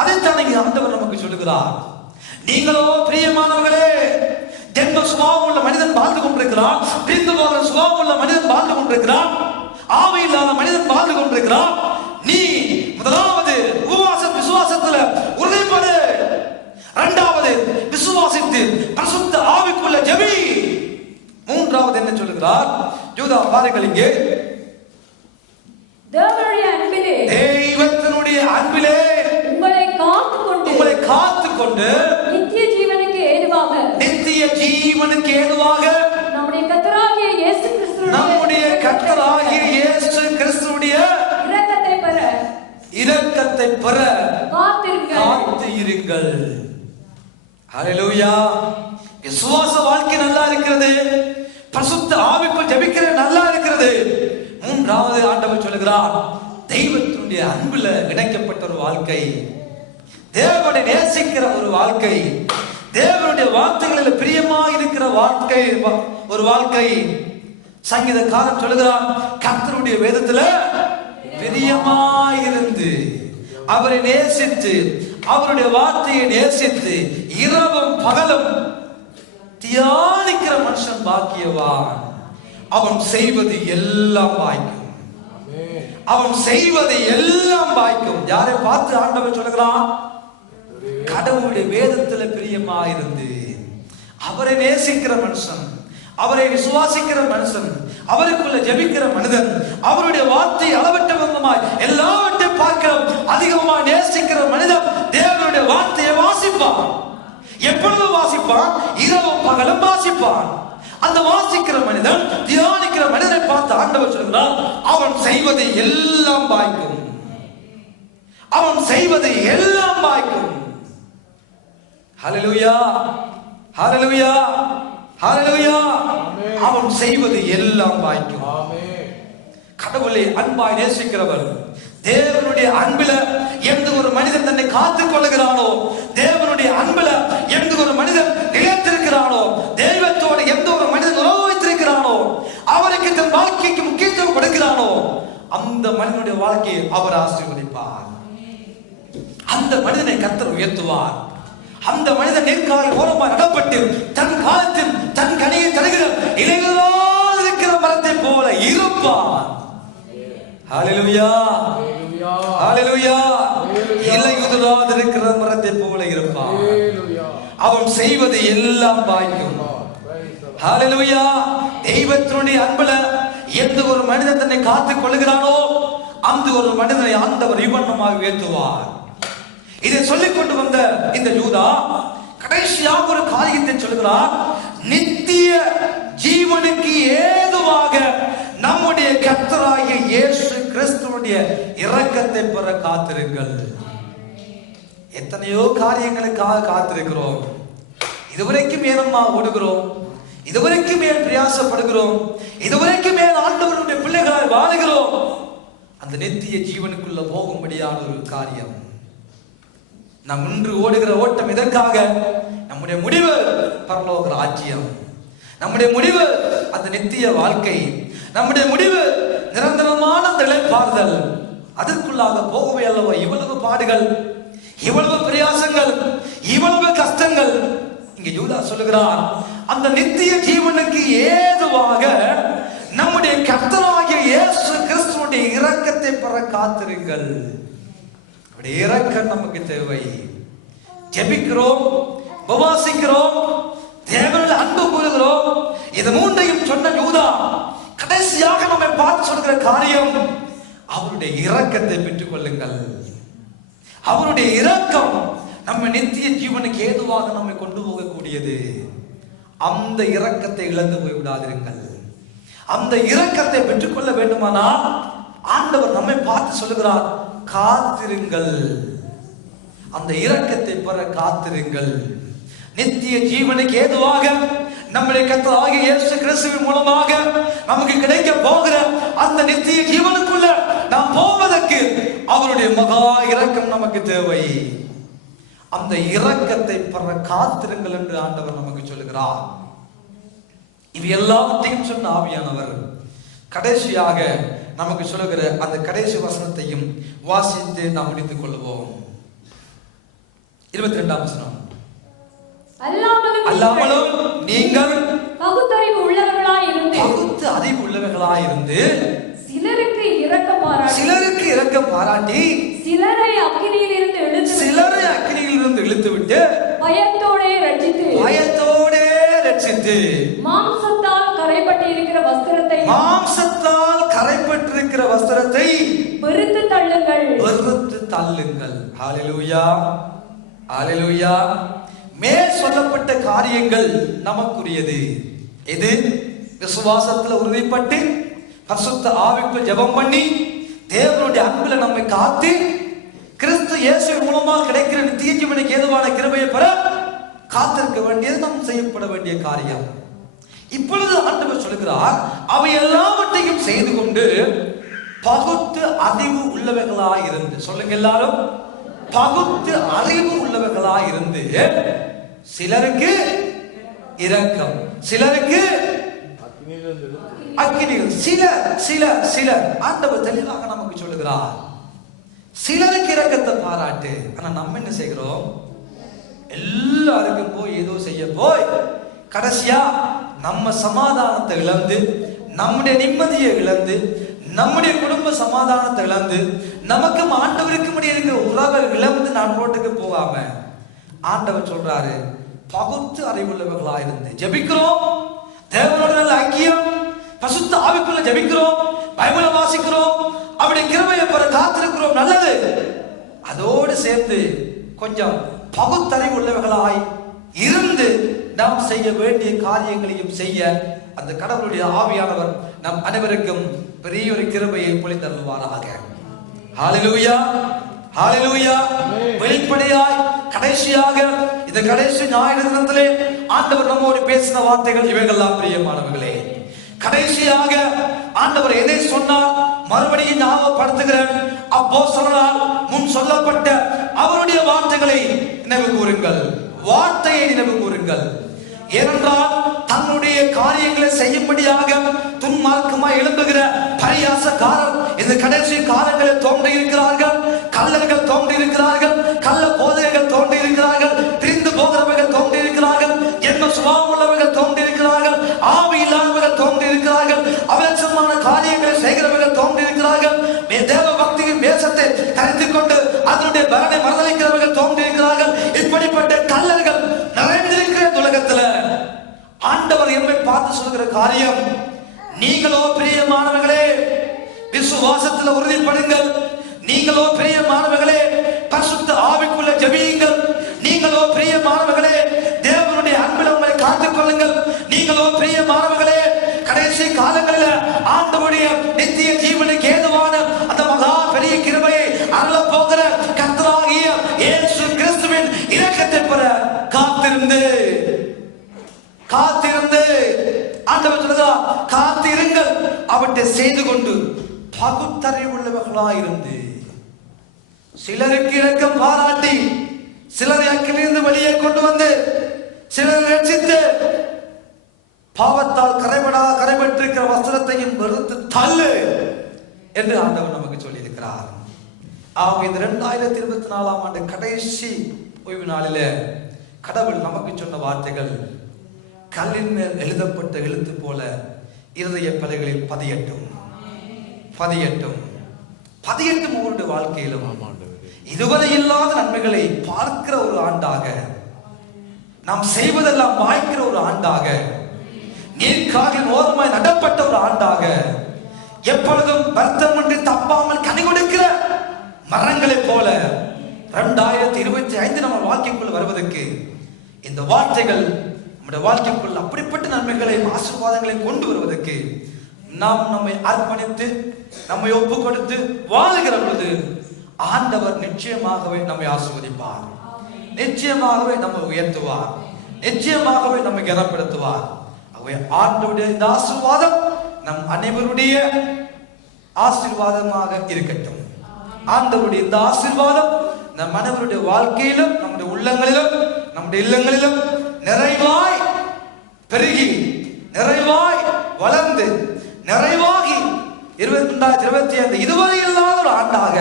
அதைத்தான் இங்கே ஆண்டவர் நமக்கு சொல்லுகிறார். நீங்களோ பிரியமானவர்களே ஜென்ம சுபாவம் உள்ள மனிதன் வாழ்ந்து கொண்டிருக்கிறான், பிரிந்து போகிற சுபாவம் உள்ள மனிதன் வாழ்ந்து கொண்டிருக்கிறான், ஆவி இல்லாத மனிதன் வாழ்ந்து கொண்டிருக்கிறான். நீ முதலாவது விசுவாசத்துல உறுதிப்படு, இரண்டாவது விசுவாசித்து பரிசுத்த ஆவிக்குள்ள ஜெபி, மூன்றாவது என்ன சொல்லுகிறார் யூதா பாருங்கள் இங்கே. தெய்வத்தினுடைய அன்பிலே உங்களை காத்துக்கொண்டு நித்திய ஜீவனுக்கு ஏதுவாக நம்முடைய கர்த்தராகிய இயேசு கிறிஸ்துவுடைய இரக்கத்தை பெற காத்திருங்கள். ஹல்லேலூயா. விசுவாச வாழ்க்கை நல்லா இருக்கிறது, பரிசுத்த ஆவிக்குள் ஜெபிக்கிற நல்லா இருக்கிறது. மூன்றாவது ஆண்டவர் சொல்லுகிறார் தெய்வத்தினுடைய அன்புல இணைக்கப்பட்ட ஒரு வாழ்க்கை, தேவனை நேசிக்கிற ஒரு வாழ்க்கை, தேவனுடைய வார்த்தைகளில் பிரியமாக இருக்கிற வாழ்க்கை, ஒரு வாழ்க்கை. சங்கீதக்காரன் சொல்லுகிறான் கர்த்தருடைய வேதத்துல பிரியமாயிருந்து அவரை நேசித்து அவருடைய வார்த்தையை நேசித்து இரவும் பகலும் தியானிக்கிற மனுஷன் பாக்கியவான். அவன் செய்வது எல்லாம் வாய்க்கும், அவன் செய்வது எல்லாம் வாய்க்கும். யாரை பார்த்து ஆண்டவர் சொல்லுகிறான்? கடவுளுடைய வேதத்துல பிரியமாயிருந்து அவரை நேசிக்கிற மனுஷன், அவரை விசுவாசிக்கிற மனுஷன், அவருக்குள்ள ஜெபிக்கிற மனிதன், அவருடைய வார்த்தை அளவற்ற வந்தமாய் எல்லாவற்றையும் பார்க்கிறோம் அதிகமாக நேசிக்கிற மனிதன் தேவனுடைய வார்த்தையை வாசிப்பான். எப்பொழுது வாசிப்பான்? இரவும் பகலும் வாசிப்பான். அந்த வாசிக்கிற மனிதன், தியானிக்கிற மனிதனை பார்த்து ஆண்டவர் சொல்கிறார் அவன் செய்வதை எல்லாம் வாய்க்கும். அவன் செய்வது எல்லாம் வாய்க்கும். ஹல்லேலூயா, ஹல்லேலூயா, ஹல்லேலூயா. அவன் செய்வது எல்லாம் வாய்க்கும். கடவுளை அன்பாய் நேசிக்கிறவர், தேவனுடைய அன்பில எந்த ஒரு மனிதன் தன்னை காத்துக் கொள்ளுகிறானோ, தேவனுடைய அன்பில எந்த ஒரு மனிதன் நிலைத்திருக்கிறானோ, தெய்வத்தோடு எந்த ஒரு மனிதன் உறவு வைத்திருக்கிறானோ, அவருக்கு தன் வாழ்க்கைக்கு முக்கியத்துவம் கொடுக்கிறானோ, அந்த மனிதனுடைய வாழ்க்கையை அவர் ஆசீர்வதிப்பார். அந்த மனிதனை கர்த்தர் உயர்த்துவார். அந்த மனிதன் நேர்கால் ஓரமாக நடப்பட்டு தன் காலத்தில் தன் கனியை தருகிற இலைகளால் இருக்கிற மரத்தை போல இருப்பான். ஹல்லேலூயா, ஹல்லேலூயா. இலையுதிராது இருக்கிற மரத்தை போல இருப்பான். அவன் செய்வது எல்லாம் வாய்க்கும். ஹல்லேலூயா. தெய்வத்தினுடைய அன்புல எந்த ஒரு மனிதன் தன்னை காத்துக் கொள்ளுகிறானோ, அந்த ஒரு மனிதனை ஆண்டவர் இவண்ணமாக உயர்த்துவார். இதை சொல்லிக் கொண்டு வந்த இந்த யூதா கடைசியாக ஒரு காரியத்தை சொல்கிறார். நித்திய ஜீவனுக்கு ஏதுவாக நம்முடைய கர்த்தராகிய இயேசு கிறிஸ்துவுடைய இரக்கத்தை பெற காத்திருங்கள். எத்தனையோ காரியங்களுக்காக காத்திருக்கிறோம். இதுவரைக்கும் ஏனம்மா ஓடுகிறோம், இதுவரைக்கும் ஏன் பிரயாசப்படுகிறோம், இதுவரைக்கும் ஏன் ஆண்டவருடைய பிள்ளைகளால் வாழுகிறோம். அந்த நித்திய ஜீவனுக்குள்ள போகும்படியான ஒரு காரியம். நாம் இன்று ஓடுகிற ஓட்டம் எதற்காக? நம்முடைய முடிவு பரலோக ராஜ்யம், நம்முடைய முடிவு அந்த நித்திய வாழ்க்கை, நம்முடைய முடிவு நிரந்தரமான நிலைப்பாறுதல். அதற்குள்ளாக போகவே அல்லவா இவ்வளவு பாடுகள், இவ்வளவு பிரயாசங்கள், இவ்வளவு கஷ்டங்கள். இங்கே யூதா சொல்லுகிறார், அந்த நித்திய ஜீவனுக்கு ஏதுவாக நம்முடைய கர்த்தராகிய இயேசு கிறிஸ்துவுடைய இரக்கத்தை பெற காத்திருங்கள். இரக்கம் நமக்கு தேவை. ஜெபிக்கிறோம், உபவாசிக்கிறோம், தேவனில் அன்பு கூறுகிறோம். இது மூன்றையும் சொன்ன யூதா கடைசியாக நம்மை பார்த்து சொல்கிற காரியம், அவருடைய இரக்கத்தை பெற்றுக் கொள்ளுங்கள். அவருடைய இரக்கம் நம்ம நித்திய ஜீவனுக்கு ஏதுவாக நம்மை கொண்டு போகக்கூடியது. அந்த இரக்கத்தை இழந்து போய் விடாதிருங்கள். அந்த இரக்கத்தை பெற்றுக்கொள்ள வேண்டுமானால் ஆண்டவர் நம்மை பார்த்து சொல்லுகிறார், காத்திருங்கள். அந்த இரக்கத்தை பெற காத்திருங்கள். நித்திய ஜீவனுக்கு ஏதுவாக நம்முடைய கர்த்தராகிய இயேசு கிறிஸ்துவின் மூலமாக நமக்கு கிடைக்க போகிற அந்த நித்திய ஜீவனுக்குள்ள நாம் போவதற்கு அவருடைய மகா இரக்கம் நமக்கு தேவை. அந்த இரக்கத்தை பெற காத்திருங்கள் என்று ஆண்டவர் நமக்கு சொல்லுகிறார். இது எல்லாவற்றையும் சொன்ன ஆவியானவர் கடைசியாக நமக்கு சொல்லுகிற அந்த கடைசி வசனத்தையும் வாசித்து நாம் முடித்துக் கொள்வோம். 22ஆம் வசனம். அல்லாமலும் நீங்கள் பகுத்தறிவு உள்ளவர்களாய் இருந்து சிலருக்கு இரக்கம் பாராட்டி சிலரை அக்கினியிலிருந்து இழுத்துவிட்டு பயத்தோடே ரட்சித்து மாம்சத்தால் கரைப்பட்டிருக்கிற வஸ்திரத்தை வெறுத்து தள்ளுங்கள். ஹல்லேலூயா, ஹல்லேலூயா. மேல் சொல்லப்பட்ட காரியங்கள் நமக்குரியது. இது விசுவாசத்துல உறுதிப்பட்டு பரிசுத்த ஆவிக்குள் ஜெபம் பண்ணி தேவனுடைய அன்புல நம்மை காத்து கிறிஸ்து இயேசுவின் மூலமாக கிடைக்கிற நித்திய ஜீவனுக்கு ஏதுவான கிருபையை பெற காத்திருக்க வேண்டியது நாம் செய்யப்பட வேண்டிய காரியம். இப்பொழுது ஆண்டவர் சொல்கிறார், அவை எல்லாவற்றையும் செய்து கொண்டு பகுத்து அறிவு உள்ளவர்களாய் இருந்து, சொல்லுங்க எல்லாரும், பகுத்து அறிவு உள்ளவர்களாய் இருந்து சிலருக்கு இரக்கம், சிலருக்கு அக்கினியில், சிலர் ஆண்டவர் தெளிவாக நமக்கு சொல்லுகிறார், சிலருக்கு இரக்கத்தை பாராட்டு. ஆனா நம்ம என்ன செய்கிறோம்? எல்லாருக்கும் போய் ஏதோ செய்ய போய் கடைசியா நம்ம சமாதானத்தை இழந்து, நம்முடைய நிம்மதியை இழந்து, நம்முடைய குடும்ப சமாதானத்தை இழந்து, நமக்கு ஆண்டவருக்கு முடிய இருக்கிற உறவை இழந்து நான் ரோட்டுக்கு போகாம ஆண்டவர் சொல்றாரு, பகுத்து அறிவுள்ளவர்களா இருந்து ஜெபிக்கிறோம், தேவனோட நல்ல ஐக்கியம், பசுத்த ஆவிக்குள்ள ஜெபிக்கிறோம், பைபிளை வாசிக்கிறோம், அப்படி கிருபையை பெற காத்திருக்கிறோம், நல்லது. அதோடு சேர்ந்து கொஞ்சம் பகுத்தறிவு உள்ளவர்களாய் இருந்து நாம் செய்ய வேண்டிய காரியங்களையும் செய்ய அந்த கடவுளுடைய ஆவியானவர் நம் அனைவருக்கும் பெரிய ஒரு கிருபையை பொழிந்தருள்வாராக. ஹல்லேலூயா, ஹalleluya. வெளிப்படையாய் கடைசியாக இந்த கடைசி ஞாயிறு தினத்திலே ஆண்டவர் நம்மோடு பேசின வார்த்தைகள் இவைகள்லாம் பிரியமானவர்களே. கடைசியாக ஆண்டவர் எதை சொன்னார் மறுபடியும் ஞாபகப்படுத்துகிறேன். அப்போஸ்தலரால் முன் சொல்லப்பட்ட அவருடைய வார்த்தைகளை நினைவு கூறுங்கள், வார்த்தையை நினைவு கூறுங்கள். ஏனென்றால் தன்னுடைய காரியங்களை செய்யும்படியாக துன்மார்க்கமாய் எழும்புகிற பரியாசக்காரர் இந்த கடைசி காலங்களில் தோன்றி இருக்கிறார்கள். கள்ளர்கள் தோன்றி இருக்கிறார்கள், கள்ள போதகர்கள் தோன்றி இருக்கிறார்கள், திரிந்து போகிறவர்கள் தோன்றி இருக்கிறார்கள், என்ன சுபாவம் உள்ளவர்கள் தோன்றி இருக்கிறார்கள், ஆவி இல்லாதவர்கள் தோன்றி இருக்கிறார்கள், அவலட்சமான காரியங்களை செய்கிறவர்கள் தோன்றி இருக்கிறார்கள், தேவ பக்தியின் வேஷத்தை தரித்து கொண்டு அதனுடைய பலனை மறுதளிக்கிறவர்கள் தோன்றி இருக்கிறார்கள். இப்படிப்பட்ட கள்ளர்கள் நிறைந்திருக்கிற உலகத்துல ஆண்டவர் என்னை பார்த்து சொல்கிற காரியம், நீங்களோ பிரியமானவர்களே விசுவாசத்தில் உறுதிப்படுங்கள், நீங்களோ பிரியமானவர்களே பரிசுத்த ஆவிக்குள்ள ஜெபியுங்கள், நீங்களோ பிரியமானவர்களே தேவனுடைய அன்பில் உங்களை காத்துக் கொள்ளுங்கள், நீங்களோ பிரியமானவர்களே கடைசி காலங்களில் ஆண்டவருடைய நித்திய ஜீவனுக்கு ஏதுவான அந்த மகா பெரிய கிருபையை அருளப் போகிற கர்த்தராகிய இயேசு கிறிஸ்துவின் இரக்கத்தை பெற காத்திருந்து ஆண்டவர் சொல்லுகிறார், காத்திருங்கள், அவற்றை செய்து கொண்டு பகுத்தறிவுள்ளவர்களாயிருந்து சிலருக்கு இரக்கம் பாராட்டி சிலரை அக்கிலிருந்து வெளியே கொண்டு வந்து சிலரை ரட்சித்து பாவத்தால் கரைபற்றிருக்கிற வஸ்திரத்தையும் வெறுத்து தள்ளு என்று ஆண்டவர் நமக்கு சொல்லி இருக்கிறார். ஆக இந்த 2024 ஆண்டு கடைசி ஓய்வு நாளில கடவுள் நமக்கு சொன்ன வார்த்தைகள் கல்லின் மேல் எழுதப்பட்ட எழுத்து போல இருதய பலகைகளில் பதியட்டும் அவருடைய வாழ்க்கையிலும் இதுவரை இல்லாத நன்மைகளை பார்க்கிற ஒரு ஆண்டாக, நாம் செய்வதெல்லாம் வாய்க்கிற ஒரு ஆண்டாக, நீர்க்காகில் ஓரமாய் நடப்பட்ட ஒரு ஆண்டாக, எப்பொழுதும் வருத்தமின்றி தப்பாமல் கனி கொடுக்கிற மரங்களைப் போல 2025 நம்ம வாழ்க்கைக்குள் வருவதற்கு இந்த வார்த்தைகள் நம்முடைய வாழ்க்கைக்குள் அப்படிப்பட்ட நன்மைகளை ஆசீர்வாதங்களை கொண்டு வருவதற்கு நாம் நம்மை அர்ப்பணித்து நம்மை ஒப்பு கொடுத்து வாழுகிற பொழுது ஆண்டவர் நிச்சயமாகவே நம்மை ஆசீர்வதிப்பார், நிச்சயமாகவே நம்மை உயர்த்துவார், நிச்சயமாகவே நம்மை கனப்படுத்துவார். ஆண்டவருடைய இந்த ஆசீர்வாதம் நம் அனைவருடைய ஆசீர்வாதமாக இருக்கட்டும். ஆண்டவருடைய இந்த ஆசீர்வாதம் நம் அனைவருடைய வாழ்க்கையிலும் நம்முடைய உள்ளங்களிலும் நம்முடைய இல்லங்களிலும் நிறைவாய் பெருகி நிறைவாய் வளர்ந்து நிறைவாகி 2025 இதுவரை இல்லாத ஒரு ஆண்டாக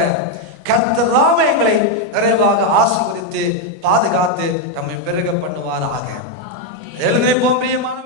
கர்த்தர் தாமே எங்களை நிறைவாக ஆசீர்வதித்து பாதுகாத்து நம்மை பெருக பண்ணுவாராக. எழுந்திருப்போம் பிரியமான